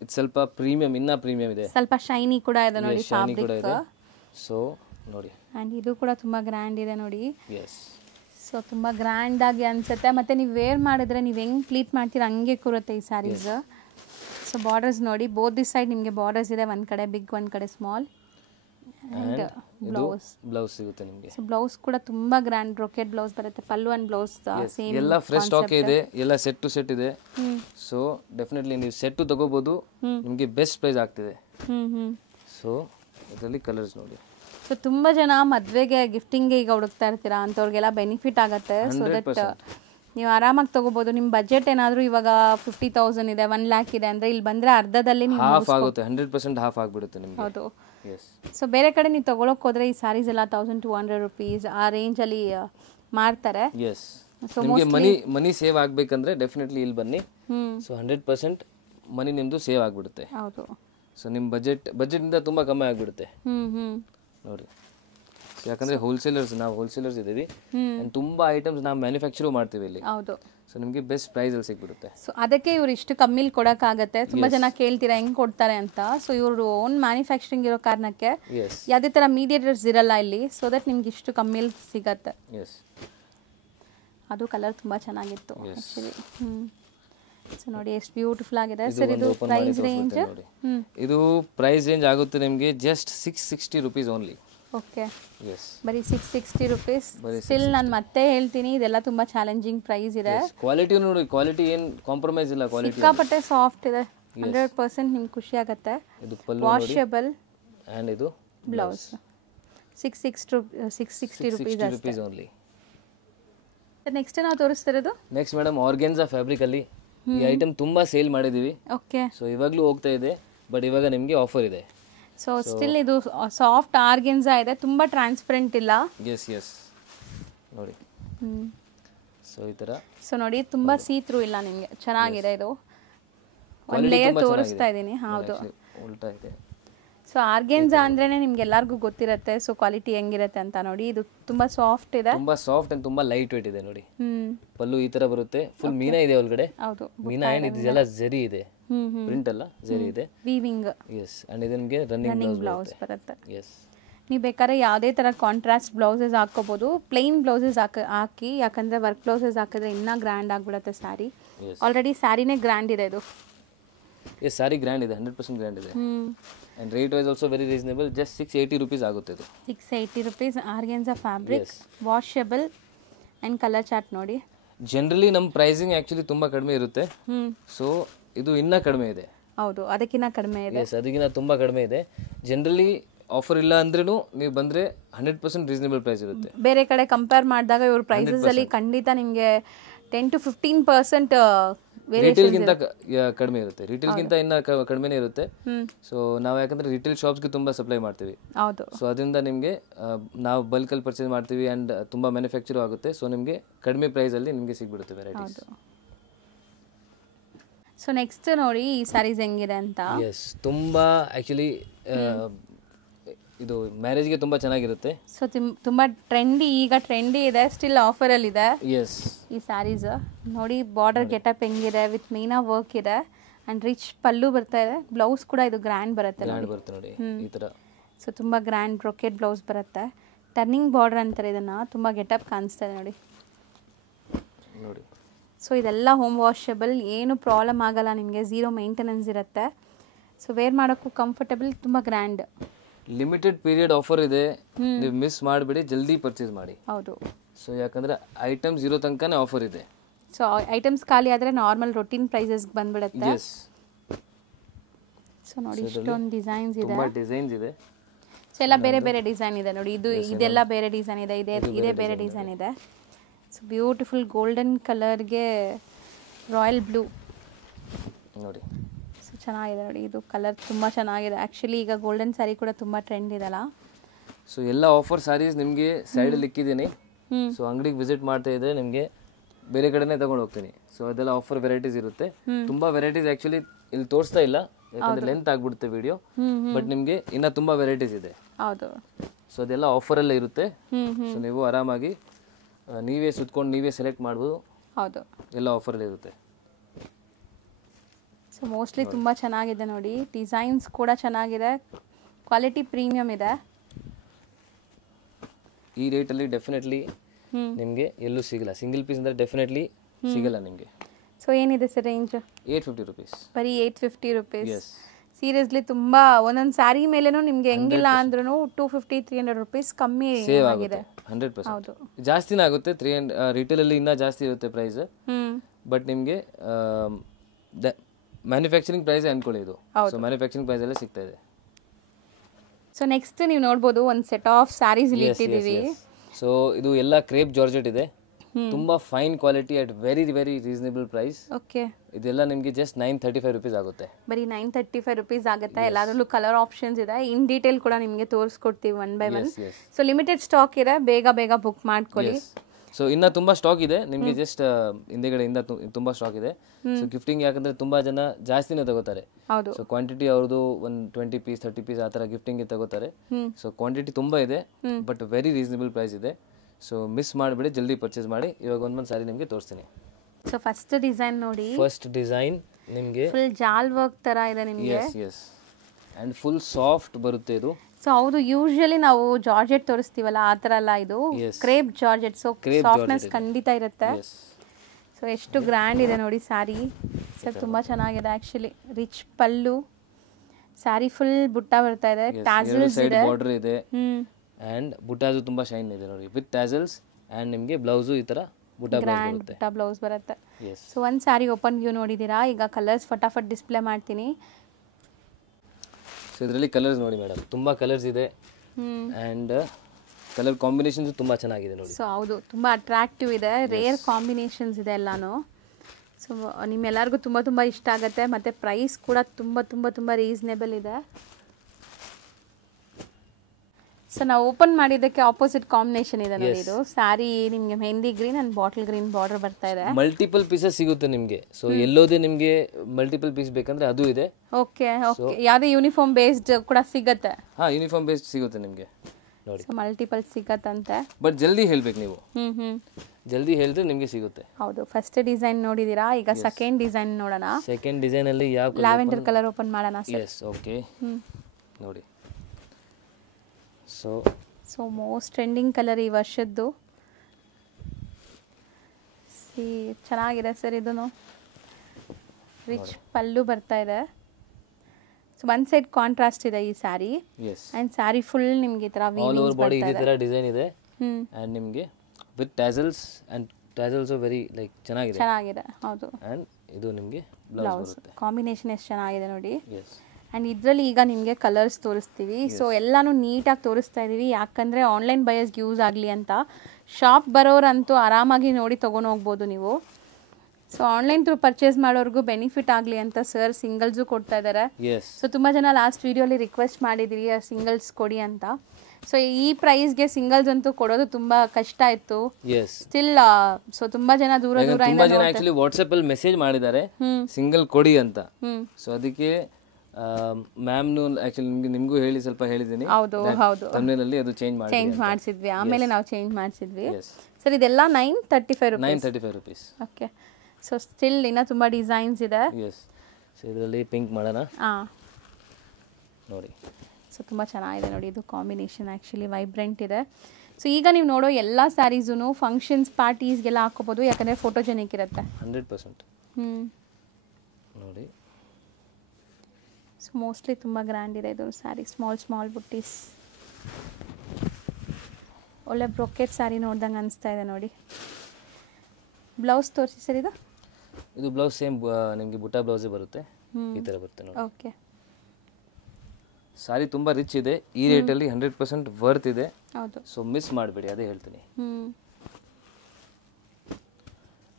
ಇದು ಸ್ವಲ್ಪ ಪ್ರೀಮಿಯಂ, ಇನ್ನ ಪ್ರೀಮಿಯಂ ಇದೆ. ಸ್ವಲ್ಪ ಶೈನಿ ಕೂಡ ಇದೆ ನೋಡಿ, ಫ್ಯಾಬ್ರಿಕ್. ಸೊ ನೋಡಿ, ಅಂಡ್ ಇದು ಕೂಡ ತುಂಬಾ ಗ್ರ್ಯಾಂಡ್ ಇದೆ ನೋಡಿ. ಎಸ್. ಸೊ ತುಂಬಾ ಗ್ರ್ಯಾಂಡ್ ಆಗಿ ಅನ್ಸುತ್ತೆ. ಮತ್ತೆ ನೀವು ವೇರ್ ಮಾಡಿದ್ರೆ ನೀವು ಹೆಂಗ್ ಪ್ಲೀಟ್ ಮಾಡ್ತೀರಾ ಹಂಗೆ ಕೂರುತ್ತೆ ಈ ಸ್ಯಾರೀಸ್. ಸೊ ಬಾರ್ಡರ್ಸ್ ನೋಡಿ, ಬೋತ್ ದಿಸ್ ಸೈಡ್ ನಿಮಗೆ ಬಾರ್ಡರ್ಸ್ ಇದೆ. ಒಂದ್ ಕಡೆ ಬಿಗ್, ಒಂದ್ ಕಡೆ ಸ್ಮಾಲ್. ಅಂಡ್ ಬ್ಲೌಸ್ ಸಿಗುತ್ತೆ ನಿಮಗೆ. ಸೊ ಬ್ಲೌಸ್ ಕೂಡ ತುಂಬಾ ಗ್ರ್ಯಾಂಡ್ ಬ್ರೊಕೆಟ್ ಬ್ಲೌಸ್ ಬರುತ್ತೆ. ಪಲ್ಲು ಅಂಡ್ ಬ್ಲೌಸ್ ಸೇಮ್. ಎಲ್ಲ ಫ್ರೆಶ್ ಸ್ಟಾಕ್ ಇದೆ, ಎಲ್ಲ ಸೆಟ್ ಟು ಸೆಟ್ ಇದೆ. ಸೊ ಡೆಫಿನೆಟ್ಲಿ ನೀವು ಸೆಟ್ ಟು ತಗೋಬಹುದು, ನಿಮಗೆ ಬೆಸ್ಟ್ ಪ್ರೈಸ್ ಆಗ್ತಿದೆ. ಸೊ ಇದರಲ್ಲಿ ಕಲರ್ಸ್ ನೋಡಿ. ಸೊ ತುಂಬಾ ಜನ ಮದ್ವೆಗೆ ಗಿಫ್ಟಿಂಗ್ಗೆ ಈಗ ಹುಡುಕ್ತಾ ಇರ್ತೀರಾ, ಅಂಥವ್ರಿಗೆಲ್ಲ ಬೆನಿಫಿಟ್ ಆಗುತ್ತೆ. ಸೊ ದಟ್ ನೀವು ಆರಾಮಾಗಿ ತಗೋಬಹುದು. ನಿಮ್ಮ ಬಜೆಟ್ ಏನಾದರೂ ಇವಾಗ 50,000 ಇದೆ, 1 lakh ಇದೆ ಅಂದ್ರೆ ಇಲ್ಲಿ ಬಂದ್ರೆ ಅರ್ಧದಲ್ಲಿ ಹಾಫ್ ಆಗುತ್ತೆ. 100% ಹಾಫ್ ಆಗಿಬಿಡುತ್ತೆ ನಿಮಗೆ. ಹೌದು. ಸೊ ಬೇರೆ ಕಡೆ ನೀವು ತಗೊಳಕ್ ಹೋದ್ರೆ ಈ ಸ್ಯಾರೀಸ್ ಎಲ್ಲ 1200 rupees ಆ ರೇಂಜ್ ಅಲ್ಲಿ ಮಾರ್ತಾರೆ. ನಿಮಗೆ ಮನಿ ಸೇವ್ ಆಗ್ಬೇಕಂದ್ರೆ ಡೆಫಿನೆಟ್ಲಿ ಇಲ್ಲಿ ಬನ್ನಿ. ಸೊ 100% ಮನಿ ನಿಮ್ದು ಸೇವ್ ಆಗ್ಬಿಡುತ್ತೆ. ಹೌದು. ಸೊ ನಿಮ್ಮ ಬಜೆಟ್ ಇಂದ ತುಂಬಾ ಕಮ್ಮಿ ಆಗ್ಬಿಡುತ್ತೆ ನೋಡಿ. ಯಾಕಂದ್ರೆ ನಾವು ಹೋಲ್ಸೇಲರ್ಸ್ ಇದ್ದೀವಿ, ತುಂಬಾ ಐಟಮ್ಸ್ ನಾವು ಮ್ಯಾನುಫ್ಯಾಕ್ಚರ್ ಮಾಡ್ತೀವಿ ಇಲ್ಲಿ. ಹೌದು. ಸೊ ನಿಮಗೆ ಬೆಸ್ಟ್ ಪ್ರೈಸ್ ಅಲ್ಲಿ ಸಿಗ್ಬಿಡುತ್ತೆ. ಸೊ ಅದಕ್ಕೆ ಇವ್ರು ಇಷ್ಟು ಕಮ್ಮಿಲಿ ಕೊಡೋಕ್ಕಾಗತ್ತೆ. ತುಂಬಾ ಜನ ಕೇಳ್ತೀರಾ ಹೆಂಗ್ ಕೊಡ್ತಾರೆ ಅಂತ. ಸೊ ಇವರು ಓನ್ ಮ್ಯಾನುಫ್ಯಾಕ್ಚರಿಂಗ್ ಇರೋ ಕಾರಣಕ್ಕೆ ಯಾವುದೇ ತರ ಮೀಡಿಯೇಟರ್ಸ್ ಇರಲ್ಲ ಇಲ್ಲಿ. ಸೊ ದಟ್ ನಿಮ್ಗೆ ಇಷ್ಟು ಕಮ್ಮಿಲಿ ಸಿಗತ್ತೆ. ಅದು ಕಲರ್ ತುಂಬಾ ಚೆನ್ನಾಗಿತ್ತು ಆಕ್ಚುಲಿ. ಸೊ ನೋಡಿ ಎಷ್ಟು ಬ್ಯೂಟಿಫುಲ್ ಆಗಿದೆ ಸರ್. ಇದು ಪ್ರೈಸ್ ರೇಂಜ್ ಆಗುತ್ತೆ ನಿಮಗೆ ಜಸ್ಟ್ 660 rupees ಓನ್ಲಿ. ಓಕೆ. ಬರೀ 660 rupees. ಸ್ಟಿಲ್ ನಾನು ಮತ್ತೆ ಹೇಳ್ತೀನಿ, ಇದೆಲ್ಲ ತುಂಬಾ ಚಾಲೆಂಜಿಂಗ್ ಪ್ರೈಸ್ ಇದೆ. ಕ್ವಾಲಿಟಿ ನೋಡಿ, ಕ್ವಾಲಿಟಿ ಏನು ಕಾಂಪ್ರಮೈಸ್ ಇಲ್ಲ. ಕ್ವಾಲಿಟಿ ಸಿಕ್ಕಾಪಟ್ಟೆ ಸಾಫ್ಟ್ ಇದೆ. 100% ನಿಮ್ಗೆ ಖುಷಿ ಆಗುತ್ತೆ. ವಾಷಬಲ್. ಅಂಡ್ ಇದು ಬ್ಲೌಸ್ 660 rupees ಓನ್ಲಿ. ನೆಕ್ಸ್ಟ್ ನಾವು ತೋರಿಸ್ತಿರೋದು ನೆಕ್ಸ್ಟ್ ಮೇಡಮ್ ಆರ್ಗೆನ್ಸಾ ಫ್ಯಾಬ್ರಿಕ್ ಅಲ್ಲಿ. ಈ ಐಟಮ್ ತುಂಬಾ ಸೇಲ್ ಮಾಡಿದೀವಿ. ಓಕೆ. ಸೊ ಇವಾಗಲೂ ಹೋಗ್ತಾ ಇದೆ, ಬಟ್ ಇವಾಗ ನಿಮಗೆ ಆಫರ್ ಇದೆ. ಸೊ ಸ್ಟಿಲ್ ಇದು ಸಾಫ್ಟ್ ಆರ್ಗೆನ್ಸಾ ಇದೆ, ತುಂಬಾ ಟ್ರಾನ್ಸ್ಪರೆಂಟ್ ಇಲ್ಲ. ಎಸ್ ಎಸ್ ನೋಡಿ. ಸೊ ಈ ತರ. ಸೊ ನೋಡಿ ತುಂಬಾ ಸೀ ಥ್ರೂ ಇಲ್ಲ ನಿಮಗೆ, ಚೆನ್ನಾಗಿದೆ ಇದು. ಒಂದು ಲೇಯರ್ ತೋರಿಸ್ತಾ ಇದ್ದೀನಿ. ಹೌದು, ಉಲ್ಟಾ ಇದೆ. ಸೊ ಆರ್ಗೆನ್ಸಾ ಅಂದ್ರೇನೆ ನಿಮ್ಗೆ ಎಲ್ಲರಿಗೂ ಗೊತ್ತಿರುತ್ತೆ. ಸೊ ಕ್ವಾಲಿಟಿ ಹೆಂಗಿರುತ್ತೆ ಅಂತ ನೋಡಿ. ಇದು ತುಂಬಾ ಸಾಫ್ಟ್ ಇದೆ, ತುಂಬಾ ಸಾಫ್ಟ್ ಅಂಡ್ ತುಂಬಾ ಲೈಟ್ ವೇಟ್ ಇದೆ ನೋಡಿ. ಪಲ್ಲು ಈ ತರ ಬರುತ್ತೆ, ಫುಲ್ ಮೀನಾ ಇದೆ ಒಳಗಡೆ. ಹೌದು, ಮೀನಾ ಅಂಡ್ ಇದೆಲ್ಲ ಜರಿ ಇದೆ, ಪ್ರಿಂಟ್ ಅಲ್ಲ ಜರಿ ಇದೆ, ವೀವಿಂಗ್. ಎಸ್. ಅಂಡ್ ಇದು ನಿಮಗೆ ರನ್ನಿಂಗ್ ಬ್ಲೌಸ್ ಬರುತ್ತೆ. ಎಸ್. ನೀವು ಬೇಕಾದ್ರೆ ಯಾವುದೇ ಥರ ಕಾಂಟ್ರಾಸ್ಟ್ ಬ್ಲೌಸಸ್ ಹಾಕೋಬೋದು, ಪ್ಲೈನ್ ಬ್ಲೌಸಸ್ ಹಾಕಿ, ಯಾಕಂದರೆ ವರ್ಕ್ ಬ್ಲೌಸಸ್ ಹಾಕಿದ್ರೆ ಇನ್ನೂ ಗ್ರ್ಯಾಂಡ್ ಆಗಿಬಿಡುತ್ತೆ ಸ್ಯಾರಿ. ಆಲ್ರೆಡಿ ಸ್ಯಾರಿನೇ ಗ್ರ್ಯಾಂಡ್ ಇದೆ ಇದು. ಎಸ್, ಸ್ಯಾರಿ ಗ್ರ್ಯಾಂಡ್ ಇದೆ, 100% ಗ್ರ್ಯಾಂಡ್ ಇದೆ. And rate wise also very reasonable, just 680 rupees ಆಗುತ್ತೆ ಇದು. 680 rupees. Organza fabric, washable and colour chart ನೋಡಿ. ಜನರಲಿ ನಮ್ಮ ಪ್ರೈಸಿಂಗ್ ಆ್ಯಕ್ಚುಲಿ ತುಂಬ ಕಡಿಮೆ ಇರುತ್ತೆ. ಸೊ ಇದು ಇನ್ನೂ ಕಡಿಮೆ ಇದೆ. ಹೌದು, ಅದಕ್ಕಿಂತ ಕಡಿಮೆ ಇದೆ. ಎಸ್, ಅದಕ್ಕಿಂತ ತುಂಬ ಕಡಿಮೆ ಇದೆ. ಜನರಲಿ ಆಫರ್ ಇಲ್ಲ ಅಂದ್ರೂ ನೀವು ಬಂದರೆ 100% ರೀಸನೇಬಲ್ ಪ್ರೈಸ್ ಇರುತ್ತೆ. ಬೇರೆ ಕಡೆ ಕಂಪೇರ್ ಮಾಡಿದಾಗ ಇವ್ರ ಪ್ರೈಸಸಲ್ಲಿ ಖಂಡಿತ ನಿಮಗೆ 10 to 15% ರಿಟೇಲ್ಗಿಂತ ಕಡಿಮೆ ಇರುತ್ತೆ. ರಿಟೇಲ್ಗಿಂತ ಇನ್ನ ಕಡಿಮೆನೇ ಇರುತ್ತೆ. ಸೊ ನಾವು ಯಾಕಂದ್ರೆ ರಿಟೇಲ್ ಶಾಪ್ಸ್ಗೆ ತುಂಬಾ ಸಪ್ಲೈ ಮಾಡ್ತೀವಿ. ಹೌದು. ಸೊ ಅದರಿಂದ ನಿಮಗೆ ನಾವು ಬಲ್ಕಲ್ಲಿ ಪರ್ಚೇಸ್ ಮಾಡ್ತೀವಿ ಆ್ಯಂಡ್ ತುಂಬ ಮ್ಯಾನುಫ್ಯಾಕ್ಚರ್ ಆಗುತ್ತೆ. ಸೊ ನಿಮಗೆ ಕಡಿಮೆ ಪ್ರೈಸಲ್ಲಿ ನಿಮಗೆ ಸಿಗ್ಬಿಡುತ್ತೆ ವೆರೈಟೀಸ್. ಸೊ ನೆಕ್ಸ್ಟ್ ನೋಡಿ ಈ ಸ್ಯಾರೀಸ್ ಹೆಂಗಿದೆ ಅಂತ. ಎಸ್, ತುಂಬ ಆ್ಯಕ್ಚುಲಿ ಇದು ಮ್ಯಾರೇಜ್ಗೆ ತುಂಬ ಚೆನ್ನಾಗಿರುತ್ತೆ. ಸೊ ತುಂಬ ಟ್ರೆಂಡಿ, ಈಗ ಟ್ರೆಂಡಿ ಇದೆ, ಸ್ಟಿಲ್ ಆಫರಲ್ಲಿ ಇದೆ. ಎಸ್, ಈ ಸ್ಯಾರೀಸ್ ನೋಡಿ. ಬಾರ್ಡರ್ ಗೆಟಪ್ ಹೆಂಗಿದೆ, ವಿತ್ ಮೀನಾ ವರ್ಕ್ ಇದೆ ಆ್ಯಂಡ್ ರಿಚ್ ಪಲ್ಲು ಬರ್ತಾ ಇದೆ. ಬ್ಲೌಸ್ ಕೂಡ ಇದು ಗ್ರ್ಯಾಂಡ್ ಬರುತ್ತೆ ನೋಡಿ ಈ ಥರ. ಸೊ ತುಂಬ ಗ್ರ್ಯಾಂಡ್ ಬ್ರೊಕೆಟ್ ಬ್ಲೌಸ್ ಬರುತ್ತೆ. ಟರ್ನಿಂಗ್ ಬಾರ್ಡರ್ ಅಂತಾರೆ ಇದನ್ನು, ತುಂಬ ಗೆಟಪ್ ಕಾಣಿಸ್ತಾ ಇದೆ ನೋಡಿ. ಸೊ ಇದೆಲ್ಲ ಹೋಮ್ ವಾಷಬಲ್, ಏನು ಪ್ರಾಬ್ಲಮ್ ಆಗಲ್ಲ ನಿಮಗೆ, ಝೀರೋ ಮೇಂಟೆನೆನ್ಸ್ ಇರುತ್ತೆ. ಸೊ ವೇರ್ ಮಾಡೋಕ್ಕೂ ಕಂಫರ್ಟಬಲ್, ತುಂಬ ಗ್ರ್ಯಾಂಡ್. ಲಿಮಿಟೆಡ್ ಪೀರಿಯಡ್ ಆಫರ್ ಇದೆ, ನೀವು ಮಿಸ್ ಮಾಡಬೇಡಿ, ಜಲ್ದಿ ಪರ್ಚೇಸ್ ಮಾಡಿ. ಹೌದು. ಸೊ ಯಾಕಂದ್ರೆ ಐಟಮ್ಸ್ ಇರೋ ತನಕನೇ ಆಫರ್ ಇದೆ. ಸೊ ಐಟಮ್ಸ್ ಖಾಲಿ ಆದರೆ ನಾರ್ಮಲ್ ರೊಟೀನ್ ಪ್ರೈಸಸ್ಗೆ ಬಂದ್ಬಿಡುತ್ತೆ. ಎಸ್. ಸೊ ನೋಡಿ ಇಷ್ಟೊಂದು ಡಿಸೈನ್ಸ್ ಇದೆ, ತುಂಬಾ ಡಿಸೈನ್ಸ್ ಇದೆ. ಸೊ ಎಲ್ಲ ಬೇರೆ ಬೇರೆ ಡಿಸೈನ್ ಇದೆ ನೋಡಿ. ಇದೆಲ್ಲ ಬೇರೆ ಡಿಸೈನ್ ಇದೆ, ಇದೇ ಬೇರೆ ಡಿಸೈನ್ ಇದೆ. ಸೊ ಬ್ಯೂಟಿಫುಲ್ ಗೋಲ್ಡನ್ ಕಲರ್ಗೆ ರಾಯಲ್ ಬ್ಲೂ ನೋಡಿ. ಸೊ ಚೆನ್ನಾಗಿದೆ ನೋಡಿ, ಇದು ಕಲರ್ ತುಂಬ ಚೆನ್ನಾಗಿದೆ. ಆ್ಯಕ್ಚುಲಿ ಈಗ ಗೋಲ್ಡನ್ ಸ್ಯಾರಿ ಕೂಡ ತುಂಬ ಟ್ರೆಂಡ್ ಇದೆಲ್ಲ. ಸೊ ಎಲ್ಲ ಆಫರ್ ಸ್ಯಾರೀಸ್ ನಿಮಗೆ ಸೈಡಲ್ಲಿ ಇಕ್ಕಿದ್ದೀನಿ. ಸೊ ಅಂಗಡಿಗೆ ವಿಸಿಟ್ ಮಾಡ್ತಾ ಇದ್ರೆ ನಿಮಗೆ ಬೇರೆ ಕಡೆನೇ ತಗೊಂಡು ಹೋಗ್ತೀನಿ. ಸೊ ಅದೆಲ್ಲ ಆಫರ್ ವೆರೈಟೀಸ್ ಇರುತ್ತೆ. ತುಂಬಾ ವೆರೈಟೀಸ್ ಆ್ಯಕ್ಚುಲಿ ಇಲ್ಲಿ ತೋರಿಸ್ತಾ ಇಲ್ಲ, ಯಾಕಂದ್ರೆ ಲೆಂತ್ ಆಗ್ಬಿಡುತ್ತೆ ವಿಡಿಯೋ. ಬಟ್ ನಿಮಗೆ ಇನ್ನ ತುಂಬಾ ವೆರೈಟೀಸ್ ಇದೆ. ಹೌದು. ಸೊ ಅದೆಲ್ಲ ಆಫರಲ್ಲೇ ಇರುತ್ತೆ. ಸೊ ನೀವು ಆರಾಮಾಗಿ ನೀವೇ ಸುತ್ಕೊಂಡು ನೀವೇ ಸೆಲೆಕ್ಟ್ ಮಾಡ್ಬೋದು. ಹೌದು, ಎಲ್ಲ ಆಫರಲ್ಲಿ ಇರುತ್ತೆ. ಸೊ ಮೋಸ್ಟ್ಲಿ ತುಂಬ ಚೆನ್ನಾಗಿದೆ ನೋಡಿ. ಡಿಸೈನ್ಸ್ ಕೂಡ ಚೆನ್ನಾಗಿದೆ, ಕ್ವಾಲಿಟಿ ಪ್ರೀಮಿಯಮ್ ಇದೆ. ಈ ರೇಟಲ್ಲಿ ಡೆಫಿನೆಟ್ಲಿ ನಿಮಗೆ ಎಲ್ಲೂ ಸಿಗಲ್ಲ. ಸಿಂಗಲ್ ಪೀಸ್ ಅಂದರೆ ಡೆಫಿನೆಟ್ಲಿ ಸಿಗಲ್ಲ ನಿಮಗೆ. ಸೊ ಏನಿದೆ ಸರ್ ರೇಂಜ್? 850 rupees. ಬರೀ 850 rupees. ಎಸ್. ಸೀರಿಯಸ್ಲಿ ತುಂಬ ಒಂದೊಂದು ಸ್ಯಾರಿ ಮೇಲೇನೂ ನಿಮಗೆ ಹೆಂಗಿಲ್ಲ ಅಂದ್ರೂ 250-300 rupees ಕಮ್ಮಿ ಸೇವ್ ಆಗಿದೆ. 100%. ಹೌದು, ಜಾಸ್ತಿನೇ ಆಗುತ್ತೆ. 300 ರಿಟೇಲಲ್ಲಿ ಇನ್ನೂ ಜಾಸ್ತಿ ಇರುತ್ತೆ ಪ್ರೈಸ್. ಬಟ್ ನಿಮಗೆ ಮ್ಯಾನುಫ್ಯಾಕ್ಚರಿಂಗ್ ಪ್ರೈಸ್ ಅನ್ಕೊಳ್ಳಿ ಇದು. ಸೊ ಮ್ಯಾನುಫ್ಯಾಕ್ಚರಿಂಗ್ ಪ್ರೈಸ್ ಎಲ್ಲ ಸಿಗ್ತಾ ಇದೆ. ಸೊ ನೆಕ್ಸ್ಟ್ ನೀವು ನೋಡ್ಬೋದು ಒಂದು ಸೆಟ್ ಆಫ್ ಸ್ಯಾರೀಸ್ ಇಲ್ಲಿ ಇಟ್ಟಿದ್ದೀವಿ. ಸೊ ಇದು ಎಲ್ಲ ಕ್ರೇಪ್ ಜಾರ್ಜೆಟ್ ಇದೆ, ತುಂಬಾ fine quality at very very reasonable price. Okay. ಇದೆಲ್ಲ ನಿಮಗೆ ಜಸ್ಟ್ 935 rupees ಆಗುತ್ತೆ. ಬರೀ 935 rupees ಆಗುತ್ತೆ. ಎಲ್ಲದರಲ್ಲೂ ಕಲರ್ ಆಪ್ಷನ್ಸ್ ಇದೆ. ಇನ್ ಡೀಟೇಲ್ ಕೂಡ ನಿಮಗೆ ತೋರಿಸ್ಕೊಡ್ತೀವಿ one by one. So limited stock ಇದೆ, ಬೇಗ ಬೇಗ ಬುಕ್ ಮಾಡ್ಕೊಳ್ಳಿ. ಸೊ ಇನ್ನ ತುಂಬಾ ಸ್ಟಾಕ್ ಇದೆ ನಿಮಗೆ, ಜಸ್ಟ್ ಹಿಂದೆಗಡೆಯಿಂದ ತುಂಬಾ ಸ್ಟಾಕ್ ಇದೆ. ಸೊ ಗಿಫ್ಟಿಂಗ್ ಯಾಕಂದ್ರೆ ತುಂಬಾ ಜನ ಜಾಸ್ತಿನೇ ತಗೋತಾರೆ. ಹೌದು. ಸೊ ಕ್ವಾಂಟಿಟಿ ಅವ್ರದ್ದು ಒಂದು 20 ಪೀಸ್ 30 ಪೀಸ್ ಆ ಥರ ಗಿಫ್ಟಿಂಗ್ಗೆ ತಗೋತಾರೆ. ಸೊ ಕ್ವಾಂಟಿಟಿ ತುಂಬಾ ಇದೆ, ಬಟ್ ವೆರಿ ರೀಸನೇಬಲ್ ಪ್ರೈಸ್ ಇದೆ. ಸೊ ಮಿಸ್ ಮಾಡಬೇಡಿ, ಜಲ್ದಿ ಪರ್ಚೇಸ್ ಮಾಡಿ. ಇವಾಗ ಒಂದೊಂದು ಸಾರಿ ನಿಮಗೆ ತೋರಿಸ್ತೀನಿ. ಸೊ ಫಸ್ಟ್ ಡಿಸೈನ್ ನೋಡಿ. ಫಸ್ಟ್ ಡಿಸೈನ್ ನಿಮಗೆ ಫುಲ್ ಜಾಲ್ ವರ್ಕ್ ತರ ಇದೆ ನಿಮಗೆ. Yes yes. And full soft ಬರುತ್ತೆ ಇದು. ಸೊ ಹೌದು, ಯೂಶುವಲಿ ನಾವು ಜಾರ್ಜೆಟ್ ತೋರಿಸ್ತೀವಲ್ಲ ಆ ಥರ ಅಲ್ಲ, ಇದು ಕ್ರೇಪ್ ಜಾರ್ಜೆಟ್. ಸೊ ಸಾಫ್ಟ್ನೆಸ್ ಖಂಡಿತ ಇರುತ್ತೆ. ಸೊ ಎಷ್ಟು ಗ್ರ್ಯಾಂಡ್ ಇದೆ ನೋಡಿ ಸ್ಯಾರಿ. ಸರ್ ತುಂಬ ಚೆನ್ನಾಗಿದೆ ಆ್ಯಕ್ಚುಲಿ. ರಿಚ್ ಪಲ್ಲು, ಸ್ಯಾರಿ ಫುಲ್ ಬುಟ್ಟ ಬರ್ತಾ ಇದೆ, ಟ್ಯಾಸಲ್ಸ್ ಇದೆ, ಬಾರ್ಡರ್ ಇದೆ. ಆ್ಯಂಡ್ ಬುಟಾಸು ತುಂಬ ಶೈನ್ ಇದೆ ನೋಡಿ, ವಿತ್ ಟ್ಯಾಸಲ್ಸ್. ಆ್ಯಂಡ್ ನಿಮಗೆ ಬ್ಲೌಸು ಈ ಥರ ಗ್ರ್ಯಾಂಡ್ ಬುಟ್ಟ ಬ್ಲೌಸ್ ಬರುತ್ತೆ. ಸೊ ಒಂದು ಸ್ಯಾರಿ ಓಪನ್ ವ್ಯೂ ನೋಡಿದ್ದೀರಾ. ಈಗ ಕಲರ್ಸ್ ಫಟಾಫಟ್ ಡಿಸ್ಪ್ಲೇ ಮಾಡ್ತೀನಿ. ಸೊ ಇದರಲ್ಲಿ ಕಲರ್ಸ್ ನೋಡಿ ಮೇಡಮ್, ತುಂಬ ಕಲರ್ಸ್ ಇದೆ. ಆ್ಯಂಡ್ ಕಲರ್ ಕಾಂಬಿನೇಷನ್ಸ್ ತುಂಬ ಚೆನ್ನಾಗಿದೆ ನೋಡಿ. ಸೊ ಹೌದು, ತುಂಬ ಅಟ್ರಾಕ್ಟಿವ್ ಇದೆ, ರೇರ್ ಕಾಂಬಿನೇಷನ್ಸ್ ಇದೆ ಎಲ್ಲಾನು. ಸೊ ನಿಮ್ಮೆಲ್ಲರಿಗೂ ತುಂಬ ತುಂಬ ಇಷ್ಟ ಆಗುತ್ತೆ, ಮತ್ತು ಪ್ರೈಸ್ ಕೂಡ ತುಂಬ ತುಂಬ ತುಂಬ ರೀಸನೇಬಲ್ ಇದೆ. ಸೊ ನಾವು ಓಪನ್ ಮಾಡಿದ್ದಕ್ಕೆ ಆಪೋಸಿಟ್ ಕಾಂಬಿನೇಷನ್ ಇದೆ ನೋಡಿ. ಇದು ಸ್ಯಾರಿ ನಿಮಗೆ mehndi green and bottle green border ಬರ್ತಾ ಇದೆ. ಮಲ್ಟಿಪಲ್ ಪೀಸಸ್ ಸಿಗುತ್ತೆ ನಿಮಗೆ. ಸೊ ಎಲ್ಲೋದೇ ನಿಮಗೆ ಮಲ್ಟಿಪಲ್ ಪೀಸ್ ಬೇಕಂದ್ರೆ ಅದು ಇದೆ. ಓಕೆ ಓಕೆ, ಯಾವುದೇ ಯೂನಿಫಾರ್ಮ್ ಬೇಸ್ಡ್ ಕೂಡ ಸಿಗುತ್ತೆ? ಹಾಂ, ಯೂನಿಫಾರ್ಮ್ ಬೇಸ್ಡ್ ಸಿಗುತ್ತೆ ನಿಮಗೆ ನೋಡಿ. ಸೊ ಮಲ್ಟಿಪಲ್ ಸಿಗತ್ತಂತೆ, ಬಟ್ ಜಲ್ದಿ ಹೇಳ್ಬೇಕು ನೀವು. ಜಲ್ದಿ ಹೇಳಿದ್ರೆ ನಿಮಗೆ ಸಿಗುತ್ತೆ. ಹೌದು, ಫಸ್ಟ್ ಡಿಸೈನ್ ನೋಡಿದೀರಾ, ಈಗ ಸೆಕೆಂಡ್ ಡಿಸೈನ್ ನೋಡೋಣ. ಸೆಕೆಂಡ್ ಡಿಸೈನ್ ಅಲ್ಲಿ ಯಾವ ಲ್ಯಾವೆಂಡರ್ ಕಲರ್ ಓಪನ್ ಮಾಡೋಣ ಸರ್? ಎಸ್, ಓಕೆ ನೋಡಿ. ಸೊ ಮೋಸ್ಟ್ ಟ್ರೆಂಡಿಂಗ್ ಕಲರ್ ಈ ವರ್ಷದ್ದು. ಚೆನ್ನಾಗಿದೆ ಸರ್. ಇದನ್ನು ರಿಚ್ ಪಲ್ಲು ಬರ್ತಾ ಇದೆ. ಸೊ ಒನ್ ಸೈಡ್ ಕಾಂಟ್ರಾಸ್ಟ್ ಇದೆ ಈ ಸ್ಯಾರಿ, ಅಂಡ್ ಸ್ಯಾರಿ ಫುಲ್ ನಿಮಗೆ ಈ ತರ ಆಲ್ ಓವರ್ ಬಾಡಿ ಈ ತರ ಡಿಸೈನ್ ಇದೆ. ಅಂಡ್ ನಿಮಗೆ with tassels, and tassels very like ಚೆನ್ನಾಗಿದೆ. ಹೌದು, ಅಂಡ್ ಇದು ನಿಮಗೆ ಬ್ಲೌಸ್ ಬರುತ್ತೆ. ಕಾಂಬಿನೇಷನ್ ಎಷ್ಟು ಚೆನ್ನಾಗಿದೆ ನೋಡಿ. ಆ್ಯಂಡ್ ಇದರಲ್ಲಿ ಈಗ ನಿಮಗೆ ಕಲರ್ಸ್ ತೋರಿಸ್ತೀವಿ. ಸೊ ಎಲ್ಲನೂ ನೀಟಾಗಿ ತೋರಿಸ್ತಾ ಇದ್ದೀವಿ, ಯಾಕಂದರೆ ಆನ್ಲೈನ್ ಬಯರ್ಸ್ಗೆ ಯೂಸ್ ಆಗಲಿ ಅಂತ. ಶಾಪ್ ಬರೋರಂತೂ ಆರಾಮಾಗಿ ನೋಡಿ ತೊಗೊಂಡು ಹೋಗ್ಬೋದು ನೀವು. ಸೊ ಆನ್ಲೈನ್ ಥ್ರೂ ಪರ್ಚೇಸ್ ಮಾಡೋರ್ಗೂ ಬೆನಿಫಿಟ್ ಆಗಲಿ ಅಂತ ಸರ್ ಸಿಂಗಲ್ಸು ಕೊಡ್ತಾ ಇದ್ದಾರೆ. ಸೊ ತುಂಬ ಜನ ಲಾಸ್ಟ್ ವಿಡಿಯೋಲಿ ರಿಕ್ವೆಸ್ಟ್ ಮಾಡಿದಿರಿ ಸಿಂಗಲ್ಸ್ ಕೊಡಿ ಅಂತ. ಸೊ ಈ ಪ್ರೈಸ್ಗೆ ಸಿಂಗಲ್ಸ್ ಅಂತೂ ಕೊಡೋದು ತುಂಬ ಕಷ್ಟ ಇತ್ತು ಸ್ಟಿಲ್. ಸೊ ತುಂಬ ಜನ ದೂರ ಆಕ್ಚುಲಿ ವಾಟ್ಸಪ್ ಅಲ್ಲಿ ಮೆಸೇಜ್ ಮಾಡಿದ್ದಾರೆ ಸಿಂಗಲ್ ಕೊಡಿ ಅಂತ. ಸೊ ಅದಕ್ಕೆ ಮ್ಯಾಮ್ನು ಆಕ್ಚುಲಿ ನಿಮಗೂ ಹೇಳಿ ಸ್ವಲ್ಪ ಹೇಳಿದ್ದೀನಿ. ಹೌದು ಹೌದು, ತಮಿಳಲ್ಲಿ ಅದು ಚೇಂಜ್ ಮಾಡಿಸಿದ್ವಿ, ಆಮೇಲೆ ನಾವು ಚೇಂಜ್ ಮಾಡಿಸಿದ್ವಿ. ಸರ್ ಇದೆಲ್ಲ 935 rupees. ಓಕೆ. ಸೊ ಸ್ಟಿಲ್ ಇನ್ನೂ ತುಂಬ ಡಿಸೈನ್ಸ್ ಇದೆ. ಸೊ ಇದರಲ್ಲಿ ಪಿಂಕ್ ಮಾಡೋಣ ನೋಡಿ. ಸೊ ತುಂಬ ಚೆನ್ನಾಗಿದೆ ನೋಡಿ, ಇದು ಕಾಂಬಿನೇಷನ್ ಆ್ಯಕ್ಚುಲಿ ವೈಬ್ರೆಂಟ್ ಇದೆ. ಸೊ ಈಗ ನೀವು ನೋಡೋ ಎಲ್ಲ ಸ್ಯಾರೀಸೂ ಫಂಕ್ಷನ್ಸ್ ಪಾರ್ಟೀಸ್ಗೆಲ್ಲ ಹಾಕೋಬೋದು, ಯಾಕಂದರೆ ಫೋಟೋಜೆನಿಕ್ ಇರುತ್ತೆ 100%. ನೋಡಿ. ಸೊ ಮೋಸ್ಟ್ಲಿ ತುಂಬ ಗ್ರ್ಯಾಂಡ್ ಇದೆ ಇದು ಸ್ಯಾರಿ. ಸ್ಮಾಲ್ ಬುಟ್ಟೀಸ್, ಒಳ್ಳೆ ಬ್ರೊಕೆಟ್ ಸ್ಯಾರಿ ನೋಡ್ದಂಗೆ ಅನಿಸ್ತಾ ಇದೆ ನೋಡಿ. ಬ್ಲೌಸ್ ತೋರಿಸಿ ಸರ್. ಇದು ಬ್ಲೌಸ್ ಸೇಮ್ ನಿಮಗೆ ಬುಟ್ಟ ಬ್ಲೌಸೇ ಬರುತ್ತೆ, ಈ ಥರ ಬರುತ್ತೆ ನೋಡಿ. ಓಕೆ. ಸಾರಿ ತುಂಬ ರಿಚ್ ಇದೆ, ಈ ರೇಟಲ್ಲಿ 100% ವರ್ತ್ ಇದೆ. ಹೌದು. ಸೊ ಮಿಸ್ ಮಾಡಬೇಡಿ, ಅದೇ ಹೇಳ್ತೀನಿ.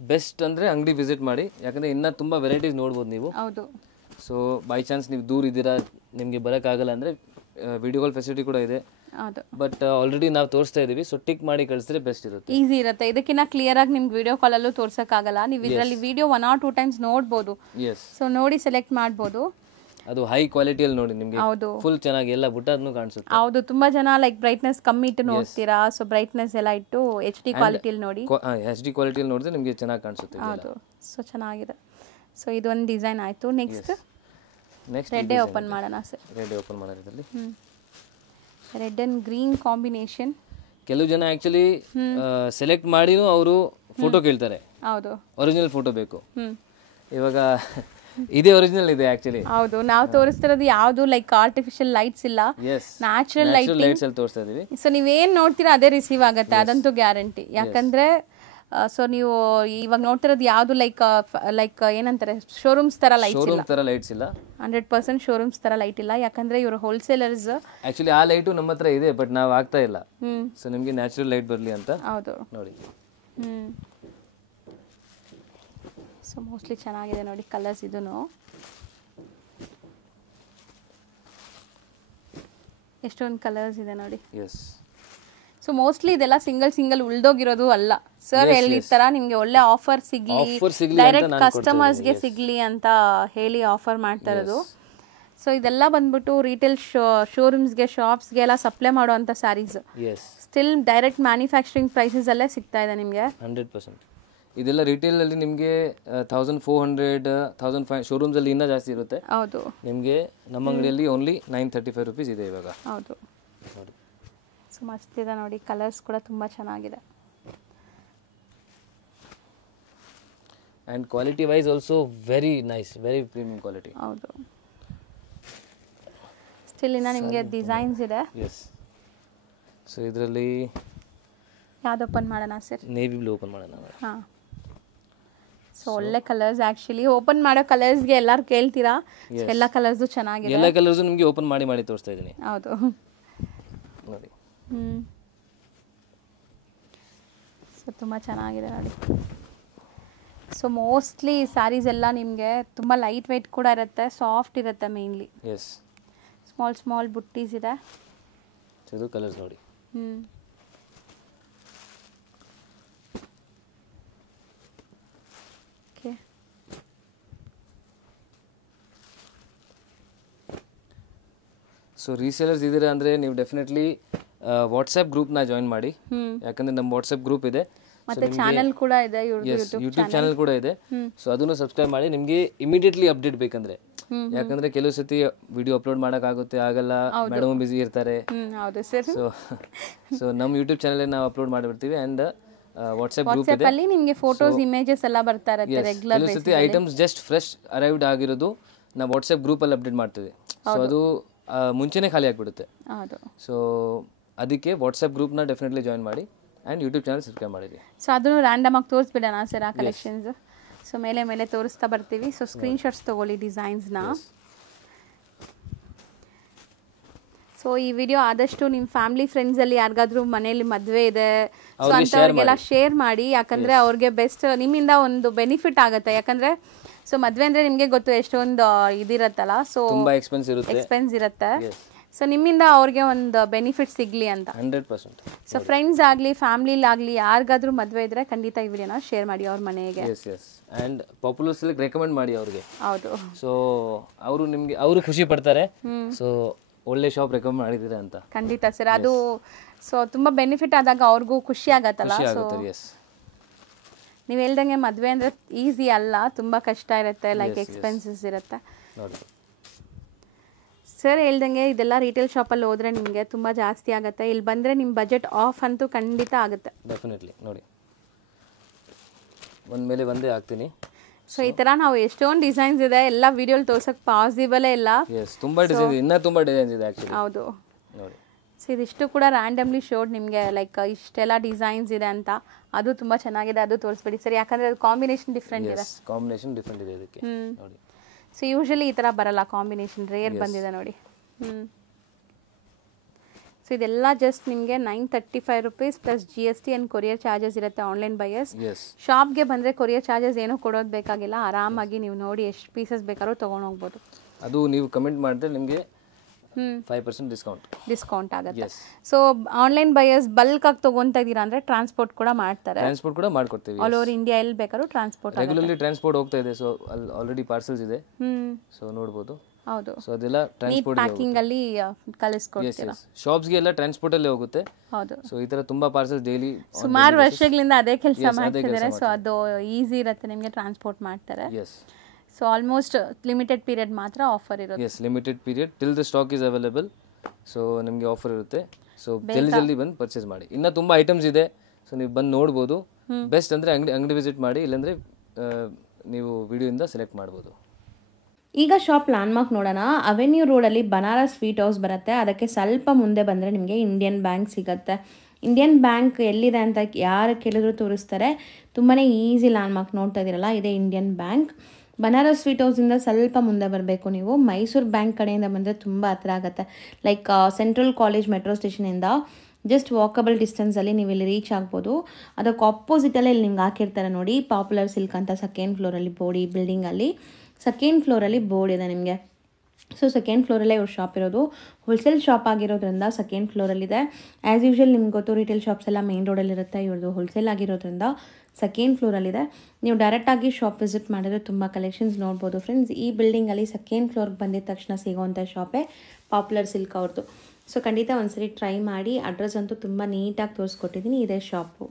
ಬೆಸ್ಟ್ ಅಂದರೆ ಅಂಗಡಿ ವಿಸಿಟ್ ಮಾಡಿ, ಯಾಕಂದರೆ ಇನ್ನೂ ತುಂಬ ವೆರೈಟೀಸ್ ನೋಡ್ಬೋದು ನೀವು. ಹೌದು. ಸೊ ಬೈ ಚಾನ್ಸ್ ನೀವು ದೂರ ಇದ್ದೀರಾ, ನಿಮಗೆ ಬರೋಕ್ಕಾಗಲ್ಲ ಅಂದರೆ ವಿಡಿಯೋ ಕಾಲ್ ಫೆಸಿಲಿಟಿ ಕೂಡ ಇದೆ. ಬಟ್ ಆಲ್ರೆಡಿ ನಾವು ತೋರಿಸ್ತಾ ಇದೀವಿ. ಸೊ ಟಿಕ್ ಮಾಡಿ ಕಳಿಸಿದ್ರೆ ಬೆಸ್ಟ್ ಇರುತ್ತೆ, ಈಸಿ ಇರುತ್ತೆ. ಇದಕ್ಕಿಂತ ಕ್ಲಿಯರ್ ಆಗಿ ನಿಮ್ಗೆ ವಿಡಿಯೋ ಕಾಲಲ್ಲೂ ತೋರ್ಸೋಕ್ಕಾಗಲ್ಲ. ನೀವು ಇದರಲ್ಲಿ ವಿಡಿಯೋ 1 or 2 times ನೋಡ್ಬೋದು. ಸೊ ನೋಡಿ ಸೆಲೆಕ್ಟ್ ಮಾಡ್ಬೋದು. ಅದು ಹೈ ಕ್ವಾಲಿಟಿಯಲ್ಲಿ ನೋಡಿ, ನಿಮಗೆ ಫುಲ್ ಚೆನ್ನಾಗಿ ಎಲ್ಲ ಬುಟ್ಟನು ಕಾಣಿಸುತ್ತೆ. ಹೌದು, ತುಂಬಾ ಜನ ಲೈಕ್ ಬ್ರೈಟ್ನೆಸ್ ಕಮ್ಮಿ ಇಟ್ಟು ನೋಡ್ತೀರಾ. ಸೊ ಬ್ರೈಟ್ನೆಸ್ ಎಲ್ಲ ಇಟ್ಟು HD ಕ್ವಾಲಿಟಿಯಲ್ಲಿ ನೋಡಿ. HD ಕ್ವಾಲಿಟಿಯಲ್ಲಿ ನೋಡಿದ್ರೆ ನಿಮಗೆ ಚೆನ್ನಾಗಿ ಕಾಣಿಸುತ್ತೆ. ಹೌದು, ಸೊ ಚೆನ್ನಾಗಿದೆ. ಸೊ ಇದೊಂದು ಡಿಸೈನ್ ಆಯಿತು. ನೆಕ್ಸ್ಟ್ ರೆಡ್ ಓಪನ್ ಮಾಡೋಣ ಸರ್. ರೆಡ್ ಓಪನ್ ಮಾಡೋಣ. ಇದರಲ್ಲಿ ರೆಡ್ ಅಂಡ್ ಗ್ರೀನ್ ಕಾಂಬಿನೇಷನ್. ಕೆಲವು ಜನ ಆಕ್ಚುಲಿ ಸೆಲೆಕ್ಟ್ ಮಾಡಿನೂ ಅವರು ಫೋಟೋ ಕೇಳ್ತಾರೆ. ಹೌದು, ಒರಿಜಿನಲ್ ಫೋಟೋ ಬೇಕು. ಇವಾಗ ಇದೇ ಒರಿಜಿನಲ್ ಇದೆ ಆಕ್ಚುಲಿ. ಹೌದು, ನಾವು ತೋರಿಸ್ತಿರೋದು ಯಾವುದು ಲೈಕ್ ಆರ್ಟಿಫಿಷಿಯಲ್ ಲೈಟ್ಸ್ ಇಲ್ಲ, ನ್ಯಾಚುರಲ್ ಲೈಟ್ಸ್ ಅಲ್ಲಿ ತೋರಿಸ್ತಾ ಇದೀವಿ. ಸೊ ನೀವೇನ್ ನೋಡ್ತೀರಾ ಅದೇ ರಿಸೀವ್ ಆಗುತ್ತೆ, ಅದಂತೂ ಗ್ಯಾರಂಟಿ. ಯಾಕಂದ್ರೆ ಸೊ ನೀವು ಇವಾಗ ನೋಡ್ತಿರೋದು ಯಾವುದು ಲೈಕ್ ಏನಂತಾರೆ ಶೋರೂಮ್ಸ್ ತರ ಲೈಟ್ಸ್ ಇಲ್ಲ. 100% ಶೋರೂಮ್ಸ್ ತರ ಲೈಟ್ ಇಲ್ಲ, ಯಾಕಂದ್ರೆ ಇವರು ಹೋಲ್ಸೇಲರ್ಸ್. ಆಕ್ಚುಲಿ ಆ ಲೈಟು ನಮ್ಮ ಹತ್ರ ಇದೆ, ಬಟ್ ನಾವು ಆಗ್ತಾ ಇಲ್ಲ. ಸೊ ನಿಮಗೆ ನ್ಯಾಚುರಲ್ ಲೈಟ್ ಬರಲಿ ಅಂತ. ಹೌದು ನೋಡಿ. ಸೊ ಮೋಸ್ಟ್ಲಿ ಚೆನ್ನಾಗಿದೆ ನೋಡಿ ಕಲರ್ಸ್. ಇದೂ ಎಷ್ಟೊಂದು ಕಲರ್ಸ್ ಇದೆ ನೋಡಿ. ಸೊ ಮೋಸ್ಟ್ಲಿ ಇದೆಲ್ಲ ಸಿಂಗಲ್ ಉಳ್ದೋಗಿರೋದು ಅಲ್ಲ. ಸರ್ ಹೇಳಿರ್ತಾರ ನಿಮ್ಗೆ ಒಳ್ಳೆ ಆಫರ್ ಸಿಗ್ಲಿ, ಡೈರೆಕ್ಟ್ ಕಸ್ಟಮರ್ಸ್ಗೆ ಸಿಗ್ಲಿ ಅಂತ ಹೇಳಿ ಆಫರ್ ಮಾಡ್ತಾ ಇರೋದು. ಸೊ ಇದೆಲ್ಲ ಬಂದ್ಬಿಟ್ಟು ರಿಟೇಲ್ ಶೋರೂಮ್ಸ್ಗೆ, ಶಾಪ್ಸ್ಗೆ ಎಲ್ಲ ಸಪ್ಲೈ ಮಾಡುವಂಥ sarees. Still direct manufacturing prices ಅಲ್ಲೇ ಸಿಗ್ತಾ ಇದೆ ನಿಮಗೆ. 100%. ಇದೆಲ್ಲ ರಿಟೇಲ್ ಅಲ್ಲಿ ನಿಮಗೆ 1400, 1500 ಶೋರೂಮ್ಸ್ ಅಲ್ಲಿ ಇನ್ನೂ ಜಾಸ್ತಿ ಇರುತ್ತೆ. ಹೌದು, ನಿಮಗೆ ನಮ್ಮ ಅಂಗಡಿಯಲ್ಲಿ ಓನ್ಲಿ 935 rupees ಇದೆ ಇವಾಗ. ಹೌದು ನೋಡಿ. ಸೊ ಮಸ್ತ್ ಇದೆ ನೋಡಿ, ಕಲರ್ಸ್ ಕೂಡ ತುಂಬ ಚೆನ್ನಾಗಿದೆ. And quality wise also very nice, very premium quality. ಹೌದು, ಸ್ಟಿಲ್ ಇನ್ನ ನಿಮಗೆ ಡಿಸೈನ್ಸ್ ಇದೆ. ಸೊ ಇದರಲ್ಲಿ ಯಾವ್ದು ಓಪನ್ ಮಾಡೋಣ ಸರ್? ನೇವಿ ಬ್ಲೂ ಓಪನ್ ಮಾಡೋಣ. ಹಾಂ, ಸೊ ಒಳ್ಳೆ ಕಲರ್ಸ್. ಆ್ಯಕ್ಚುಲಿ ಓಪನ್ ಮಾಡೋ ಕಲರ್ಸ್ಗೆ ಎಲ್ಲರೂ ಕೇಳ್ತೀರಾ, ಎಲ್ಲ ಕಲರ್ಸು ಚೆನ್ನಾಗಿದೆ. ಎಲ್ಲ ಕಲರ್ಸು ನಿಮಗೆ ಓಪನ್ ಮಾಡಿ ತೋರಿಸ್ತಾ ಇದ್ದೀನಿ. ಹೌದು ನೋಡಿ. ಸೊ ತುಂಬ ಚೆನ್ನಾಗಿದೆ ನೋಡಿ. ಸೊ ಮೋಸ್ಟ್ಲಿ ಸ್ಯಾರೀಸ್ ಎಲ್ಲ ನಿಮಗೆ ತುಂಬ ಲೈಟ್ ವೆಯ್ಟ್ ಕೂಡ ಇರುತ್ತೆ, ಸಾಫ್ಟ್ ಇರುತ್ತೆ ಮೇನ್ಲಿ. ಎಸ್, ಸ್ಮಾಲ್ ಬುಟ್ಟೀಸ್ ಇದೆ. ಇದು ಕಲರ್ಸ್ ನೋಡಿ. ಓಕೆ, ಸೊ ರೀಸೇಲರ್ಸ್ ಇದ್ದೀರಾ ಅಂದರೆ ನೀವು ಡೆಫಿನೆಟ್ಲಿ ವಾಟ್ಸಪ್ ಗ್ರೂಪ್ನ ಜಾಯಿನ್ ಮಾಡಿ. ಯಾಕಂದರೆ ನಮ್ಮ ವಾಟ್ಸಪ್ ಗ್ರೂಪ್ ಇದೆ, ಮತ್ತೆ ಚಾನಲ್ ಕೂಡ ಇದೆ, ಯೂಟ್ಯೂಬ್ ಚಾನಲ್ ಕೂಡ ಇದೆ. ಸೊ ಅದನ್ನು ಸಬ್ಸ್ಕ್ರೈಬ್ ಮಾಡಿ. ನಿಮಗೆ ಇಮಿಡಿಯೇಟ್ಲಿ ಅಪ್ಡೇಟ್ ಬೇಕಂದ್ರೆ, ಯಾಕಂದ್ರೆ ಕೆಲವು ಸತಿ ವಿಡಿಯೋ ಅಪ್ಲೋಡ್ ಮಾಡೋಕ್ಕಾಗುತ್ತೆ, ಆಗಲ್ಲ, ಮೇಡಮ್ ಬಿಸಿ ಇರ್ತಾರೆ. ಸೊ ನಮ್ಮ ಯೂಟ್ಯೂಬ್ ಚಾನಲ್ ನಾವು ಅಪ್ಲೋಡ್ ಮಾಡಿಬಿಡ್ತೀವಿ. ಆ್ಯಂಡ್ ವಾಟ್ಸಪ್ ಗ್ರೂಪ್ ಇದೆ, ಅಲ್ಲಿ ನಿಮಗೆ ಫೋಟೋಸ್ ಇಮೇಜಸ್ ಎಲ್ಲ ಬರ್ತಾ ಇರುತ್ತೆ ರೆಗ್ಯುಲರ್. ಕೆಲವು ಸತಿ ಐಟಮ್ಸ್ ಜಸ್ಟ್ ಫ್ರೆಶ್ ಅರೈವ್ಡ್ ಆಗಿರೋದು ನಾವು ವಾಟ್ಸಪ್ ಗ್ರೂಪಲ್ಲಿ ಅಪ್ಡೇಟ್ ಮಾಡ್ತೀವಿ. ಸೊ ಅದು ಮುಂಚೆನೇ ಖಾಲಿ ಆಗಿಬಿಡುತ್ತೆ. ಸೊ ಅದಕ್ಕೆ ವಾಟ್ಸಪ್ ಗ್ರೂಪ್ನ ಡೆಫಿನೆಟ್ಲಿ ಜಾಯಿನ್ ಮಾಡಿ ಆ್ಯಂಡ್ ಯೂಟ್ಯೂಬ್ ಚಾನಲ್ ಸಬ್ಸ್ಕ್ರೈಬ್ ಮಾಡಿರಿ. ಸೊ ಅದನ್ನು ರ್ಯಾಂಡಮ್ ಆಗಿ ತೋರಿಸ್ಬಿಡೋಣ ಸರ್ ಆ ಕಲೆಕ್ಷನ್ಸ್. ಸೊ ಮೇಲೆ ತೋರಿಸ್ತಾ ಬರ್ತೀವಿ. ಸೊ ಸ್ಕ್ರೀನ್ಶಾಟ್ಸ್ ತೊಗೊಳ್ಳಿ ಡಿಸೈನ್ಸ್ನ. ಸೊ ಈ ವಿಡಿಯೋ ಆದಷ್ಟು ನಿಮ್ಮ ಫ್ಯಾಮಿಲಿ ಫ್ರೆಂಡ್ಸಲ್ಲಿ ಯಾರಿಗಾದ್ರೂ ಮನೇಲಿ ಮದುವೆ ಇದೆ ಸೊ ಅಂಥವ್ರಿಗೆಲ್ಲ ಶೇರ್ ಮಾಡಿ. ಯಾಕಂದರೆ ಅವ್ರಿಗೆ ಬೆಸ್ಟ್, ನಿಮ್ಮಿಂದ ಒಂದು ಬೆನಿಫಿಟ್ ಆಗುತ್ತೆ. ಯಾಕಂದರೆ ಸೊ ಮದುವೆ ಅಂದರೆ ನಿಮಗೆ ಗೊತ್ತು ಎಷ್ಟೊಂದು ಇದಿರತ್ತಲ್ಲ, ಸೊ ಎಕ್ಸ್ಪೆನ್ಸ್ ಇರುತ್ತೆ. ಸೊ ನಿಮ್ಮಿಂದ ಅವ್ರಿಗೆ ಒಂದು ಬೆನಿಫಿಟ್ ಸಿಗಲಿ ಅಂತ 100%. ಸೊ ಫ್ರೆಂಡ್ಸ್ ಆಗಲಿ ಫ್ಯಾಮಿಲಿಲಾಗಲಿ ಯಾರಿಗಾದ್ರೂ ಮದುವೆ ಇದ್ರೆ ಖಂಡಿತ ಈ ವಿಡಿಯೋನ ಶೇರ್ ಮಾಡಿ ಅವ್ರ ಮನೆಗೆ. ಆ್ಯಂಡ್ ಪಾಪ್ಯುಲರ್ ಸಿಲ್ಕ್ ರೆಕಮೆಂಡ್ ಮಾಡಿ ಅವ್ರಿಗೆ. ಹೌದು, ಸೊ ಅವರು ಖುಷಿ ಪಡ್ತಾರೆ. ಸೊ ಒಳ್ಳೆ ಶಾಪ್ ರೆಕಮೆಂಡ್ ಮಾಡಿದ್ದೀರಾ ಅಂತ. ಖಂಡಿತ ಸರ್, ಅದು ಸೊ ತುಂಬ ಬೆನಿಫಿಟ್ ಆದಾಗ ಅವ್ರಿಗೂ ಖುಷಿ ಆಗತ್ತಲ್ಲ. ಸೊ ನೀವು ಹೇಳ್ದಂಗೆ ಮದುವೆ ಅಂದರೆ ಈಸಿ ಅಲ್ಲ, ತುಂಬ ಕಷ್ಟ ಇರುತ್ತೆ, ಲೈಕ್ ಎಕ್ಸ್ಪೆನ್ಸಸ್ ಇರುತ್ತೆ. ಸರ್ ಹೇಳ್ದಂಗೆ ಇದೆಲ್ಲ ರಿಟೇಲ್ ಶಾಪಲ್ಲಿ ಹೋದರೆ ನಿಮಗೆ ತುಂಬ ಜಾಸ್ತಿ ಆಗುತ್ತೆ. ಇಲ್ಲಿ ಬಂದರೆ ನಿಮ್ಮ ಬಜೆಟ್ ಆಫ್ ಅಂತೂ ಖಂಡಿತ ಆಗುತ್ತೆ. ಡೆಫಿನೆಟ್ಲಿ ನೋಡಿ, ಮೇಲೆ ಬಂದೇ ಆಗ್ತೀನಿ. ಸೊ ಈ ಥರ ನಾವು ಎಷ್ಟೊಂದು ಡಿಸೈನ್ಸ್ ಇದೆ, ಎಲ್ಲ ವಿಡಿಯೋಲಿ ತೋರ್ಸೋಕ್ಕೆ ಪಾಸಿಬಲೇ ಇಲ್ಲ. ತುಂಬ ಡಿಸೈನ್ಸ್, ಇನ್ನೂ ತುಂಬ ಡಿಸೈನ್ಸ್ ಇದೆ ಆ್ಯಕ್ಚುಲಿ. ಹೌದು ನೋಡಿ. ಸೊ ಇದಿಷ್ಟು ಕೂಡ ರ್ಯಾಂಡಮ್ಲಿ ಶೋಡ್ ನಿಮಗೆ, ಲೈಕ್ ಇಷ್ಟೆಲ್ಲ ಡಿಸೈನ್ಸ್ ಇದೆ ಅಂತ. ಅದು ತುಂಬ ಚೆನ್ನಾಗಿದೆ, ಅದು ತೋರಿಸ್ಬೇಡಿ ಸರ್, ಯಾಕಂದರೆ ಅದು ಕಾಂಬಿನೇಷನ್ ಡಿಫ್ರೆಂಟ್ ಇದೆ. ಇದಕ್ಕೆ ನೋಡಿ. ಸೊ ಯೂಶಲಿ ಈ ಥರ ಬರಲ್ಲ ಕಾಂಬಿನೇಷನ್, ರೇರ್ ಬಂದಿದೆ ನೋಡಿ. ಸೊ ಇದೆಲ್ಲ ಜಸ್ಟ್ ನಿಮಗೆ 935 rupees plus GST and courier charges ಇರುತ್ತೆ ಆನ್ಲೈನ್ ಬೈಯರ್ಸ್. ಶಾಪ್ಗೆ ಬಂದರೆ ಕೊರಿಯರ್ ಚಾರ್ಜಸ್ ಏನೂ ಕೊಡೋದು ಬೇಕಾಗಿಲ್ಲ, ಆರಾಮಾಗಿ ನೀವು ನೋಡಿ ಎಷ್ಟು ಪೀಸಸ್ ಬೇಕಾದ್ರೂ ತೊಗೊಂಡು ಹೋಗ್ಬೋದು. ಅದು ನೀವು ಕಮೆಂಟ್ ಮಾಡಿದ್ರೆ ನಿಮಗೆ 5% ಡಿಸ್ಕೌಂಟ್ ಆಗುತ್ತೆ. ಸೊ ಆನ್ಲೈನ್ ಬೈಯರ್ಸ್ ಬಲ್ಕ್ ಆಗಿ ತೊಗೊತಾ ಇದ್ದೀರಾ ಅಂದರೆ ಟ್ರಾನ್ಸ್ಪೋರ್ಟ್ ಕೂಡ ಮಾಡ್ತಾರೆ. ಟ್ರಾನ್ಸ್ಪೋರ್ಟ್ ಕೂಡ ಮಾಡ್ಕೊಡ್ತೀವಿ ಆಲ್ ಓವರ್ ಇಂಡಿಯಾ ಎಲ್ಲಿ ಬೇಕಾದ್ರೂ ಟ್ರಾನ್ಸ್ಪೋರ್ಟ್. ರೆಗ್ಯುಲರ್ಲಿ ಟ್ರಾನ್ಸ್ಪೋರ್ಟ್ ಹೋಗ್ತಾ ಇದೆ. ಸೊ ಆಲ್ರೆಡಿ ಪಾರ್ಸಲ್ಸ್ ಇದೆ. ಸೊ ನೋಡ್ಬೋದು. ಹೌದು, ಸೊ ಅದೆಲ್ಲ ಟ್ರಾನ್ಸ್ಪೋರ್ಟ್ ಪ್ಯಾಕಿಂಗ್ ಅಲ್ಲಿ ಕಳಿಸ್ಕೊಡ್ತೀರಾ. ಶಾಪ್ಸ್ ಗೆ ಎಲ್ಲ ಟ್ರಾನ್ಸ್ಪೋರ್ಟ್ ಅಲ್ಲಿ ಹೋಗುತ್ತೆ. ಹೌದು, ಸೊ ಈ ತರ ತುಂಬಾ ಪಾರ್ಸಲ್ಸ್ ಡೈಲಿ ಸುಮಾರು ವರ್ಷಗಳಿಂದ ಅದೇ ಕೆಲಸ ಮಾಡ್ತಿದ್ದಾರೆ. ಸೊ ಅದು ಈಸಿ ಇರುತ್ತೆ, ನಿಮಗೆ ಟ್ರಾನ್ಸ್ಪೋರ್ಟ್ ಮಾಡ್ತಾರೆ. ಸೊ ಆಲ್ಮೋಸ್ಟ್ ಲಿಮಿಟೆಡ್ ಪೀರಿಯಡ್ ಮಾತ್ರ ಆಫರ್ ಇರುತ್ತೆ. Limited period till the stock is available. So ನಿಮಗೆ ಆಫರ್ ಇರುತ್ತೆ. ಸೊ ಜಲ್ದಿ ಬಂದು ಪರ್ಚೇಸ್ ಮಾಡಿ. ಇನ್ನೂ ತುಂಬ ಐಟಮ್ಸ್ ಇದೆ, ಸೊ ನೀವು ಬಂದು ನೋಡ್ಬೋದು. ಬೆಸ್ಟ್ ಅಂದರೆ ಅಂಗಡಿ ವಿಸಿಟ್ ಮಾಡಿ, ಇಲ್ಲಾಂದರೆ ನೀವು ವಿಡಿಯೋಯಿಂದ ಸೆಲೆಕ್ಟ್ ಮಾಡ್ಬೋದು. ಈಗ ಶಾಪ್ ಲ್ಯಾಂಡ್ಮಾರ್ಕ್ ನೋಡೋಣ. ಅವೆನ್ಯೂ ರೋಡಲ್ಲಿ ಬನಾರಸ್ ಸ್ವೀಟ್ ಹೌಸ್ ಬರುತ್ತೆ, ಅದಕ್ಕೆ ಸ್ವಲ್ಪ ಮುಂದೆ ಬಂದರೆ ನಿಮಗೆ ಇಂಡಿಯನ್ ಬ್ಯಾಂಕ್ ಸಿಗುತ್ತೆ. ಇಂಡಿಯನ್ ಬ್ಯಾಂಕ್ ಎಲ್ಲಿದೆ ಅಂತ ಯಾರು ಕೇಳಿದ್ರು ತೋರಿಸ್ತಾರೆ. ತುಂಬಾ ಈಸಿ ಲ್ಯಾಂಡ್ಮಾರ್ಕ್ ನೋಡ್ತಾ ಇದ್ದೀರಲ್ಲ, ಇದೇ ಇಂಡಿಯನ್ ಬ್ಯಾಂಕ್. ಬನಾರಸ್ ಸ್ವೀಟ್ ಹೌಸಿಂದ ಸ್ವಲ್ಪ ಮುಂದೆ ಬರಬೇಕು ನೀವು. ಮೈಸೂರು ಬ್ಯಾಂಕ್ ಕಡೆಯಿಂದ ಬಂದರೆ ತುಂಬ ಹತ್ರ ಆಗುತ್ತೆ. ಲೈಕ್ ಸೆಂಟ್ರಲ್ ಕಾಲೇಜ್ ಮೆಟ್ರೋ ಸ್ಟೇಷನಿಂದ ಜಸ್ಟ್ ವಾಕಬಲ್ ಡಿಸ್ಟೆನ್ಸಲ್ಲಿ ನೀವು ಇಲ್ಲಿ ರೀಚ್ ಆಗ್ಬೋದು. ಅದಕ್ಕೆ ಆಪೋಸಿಟಲ್ಲೇ ಇಲ್ಲಿ ನಿಮ್ಗೆ ಹಾಕಿರ್ತಾರೆ ನೋಡಿ, ಪಾಪ್ಯುಲರ್ ಸಿಲ್ಕ್ ಅಂತ. ಸೆಕೆಂಡ್ ಫ್ಲೋರಲ್ಲಿ ಬೋರ್ಡ್, ಈ ಬಿಲ್ಡಿಂಗಲ್ಲಿ ಸೆಕೆಂಡ್ ಫ್ಲೋರಲ್ಲಿ ಬೋರ್ಡ್ ಇದೆ ನಿಮಗೆ. ಸೊ ಸೆಕೆಂಡ್ ಫ್ಲೋರಲ್ಲೇ ಇವ್ರ ಶಾಪ್ ಇರೋದು. ಹೋಲ್ಸೇಲ್ ಶಾಪ್ ಆಗಿರೋದ್ರಿಂದ ಸೆಕೆಂಡ್ ಫ್ಲೋರಲ್ಲಿದೆ. ಆ್ಯಸ್ ಯೂಶ್ವಲ್ ನಿಮ್ಗೆ ಗೊತ್ತು, ರಿಟೇಲ್ ಶಾಪ್ಸ್ ಎಲ್ಲ ಮೇನ್ ರೋಡಲ್ಲಿರುತ್ತೆ. ಇವ್ರದ್ದು ಹೋಲ್ಸೇಲ್ ಆಗಿರೋದ್ರಿಂದ ಸೆಕೆಂಡ್ ಫ್ಲೋರಲ್ಲಿದೆ. ನೀವು ಡೈರೆಕ್ಟಾಗಿ ಶಾಪ್ ವಿಸಿಟ್ ಮಾಡಿದ್ರೆ ತುಂಬ ಕಲೆಕ್ಷನ್ಸ್ ನೋಡ್ಬೋದು ಫ್ರೆಂಡ್ಸ್. ಈ ಬಿಲ್ಡಿಂಗಲ್ಲಿ ಸೆಕೆಂಡ್ ಫ್ಲೋರ್ಗೆ ಬಂದಿದ ತಕ್ಷಣ ಸಿಗೋವಂಥ ಶಾಪೇ ಪಾಪ್ಯುಲರ್ ಸಿಲ್ಕ್ ಅವ್ರದ್ದು. ಸೊ ಖಂಡಿತ ಒಂದ್ಸರಿ ಟ್ರೈ ಮಾಡಿ. ಅಡ್ರೆಸ್ ಅಂತೂ ತುಂಬ ನೀಟಾಗಿ ತೋರಿಸ್ಕೊಟ್ಟಿದ್ದೀನಿ, ಇದೇ ಶಾಪು.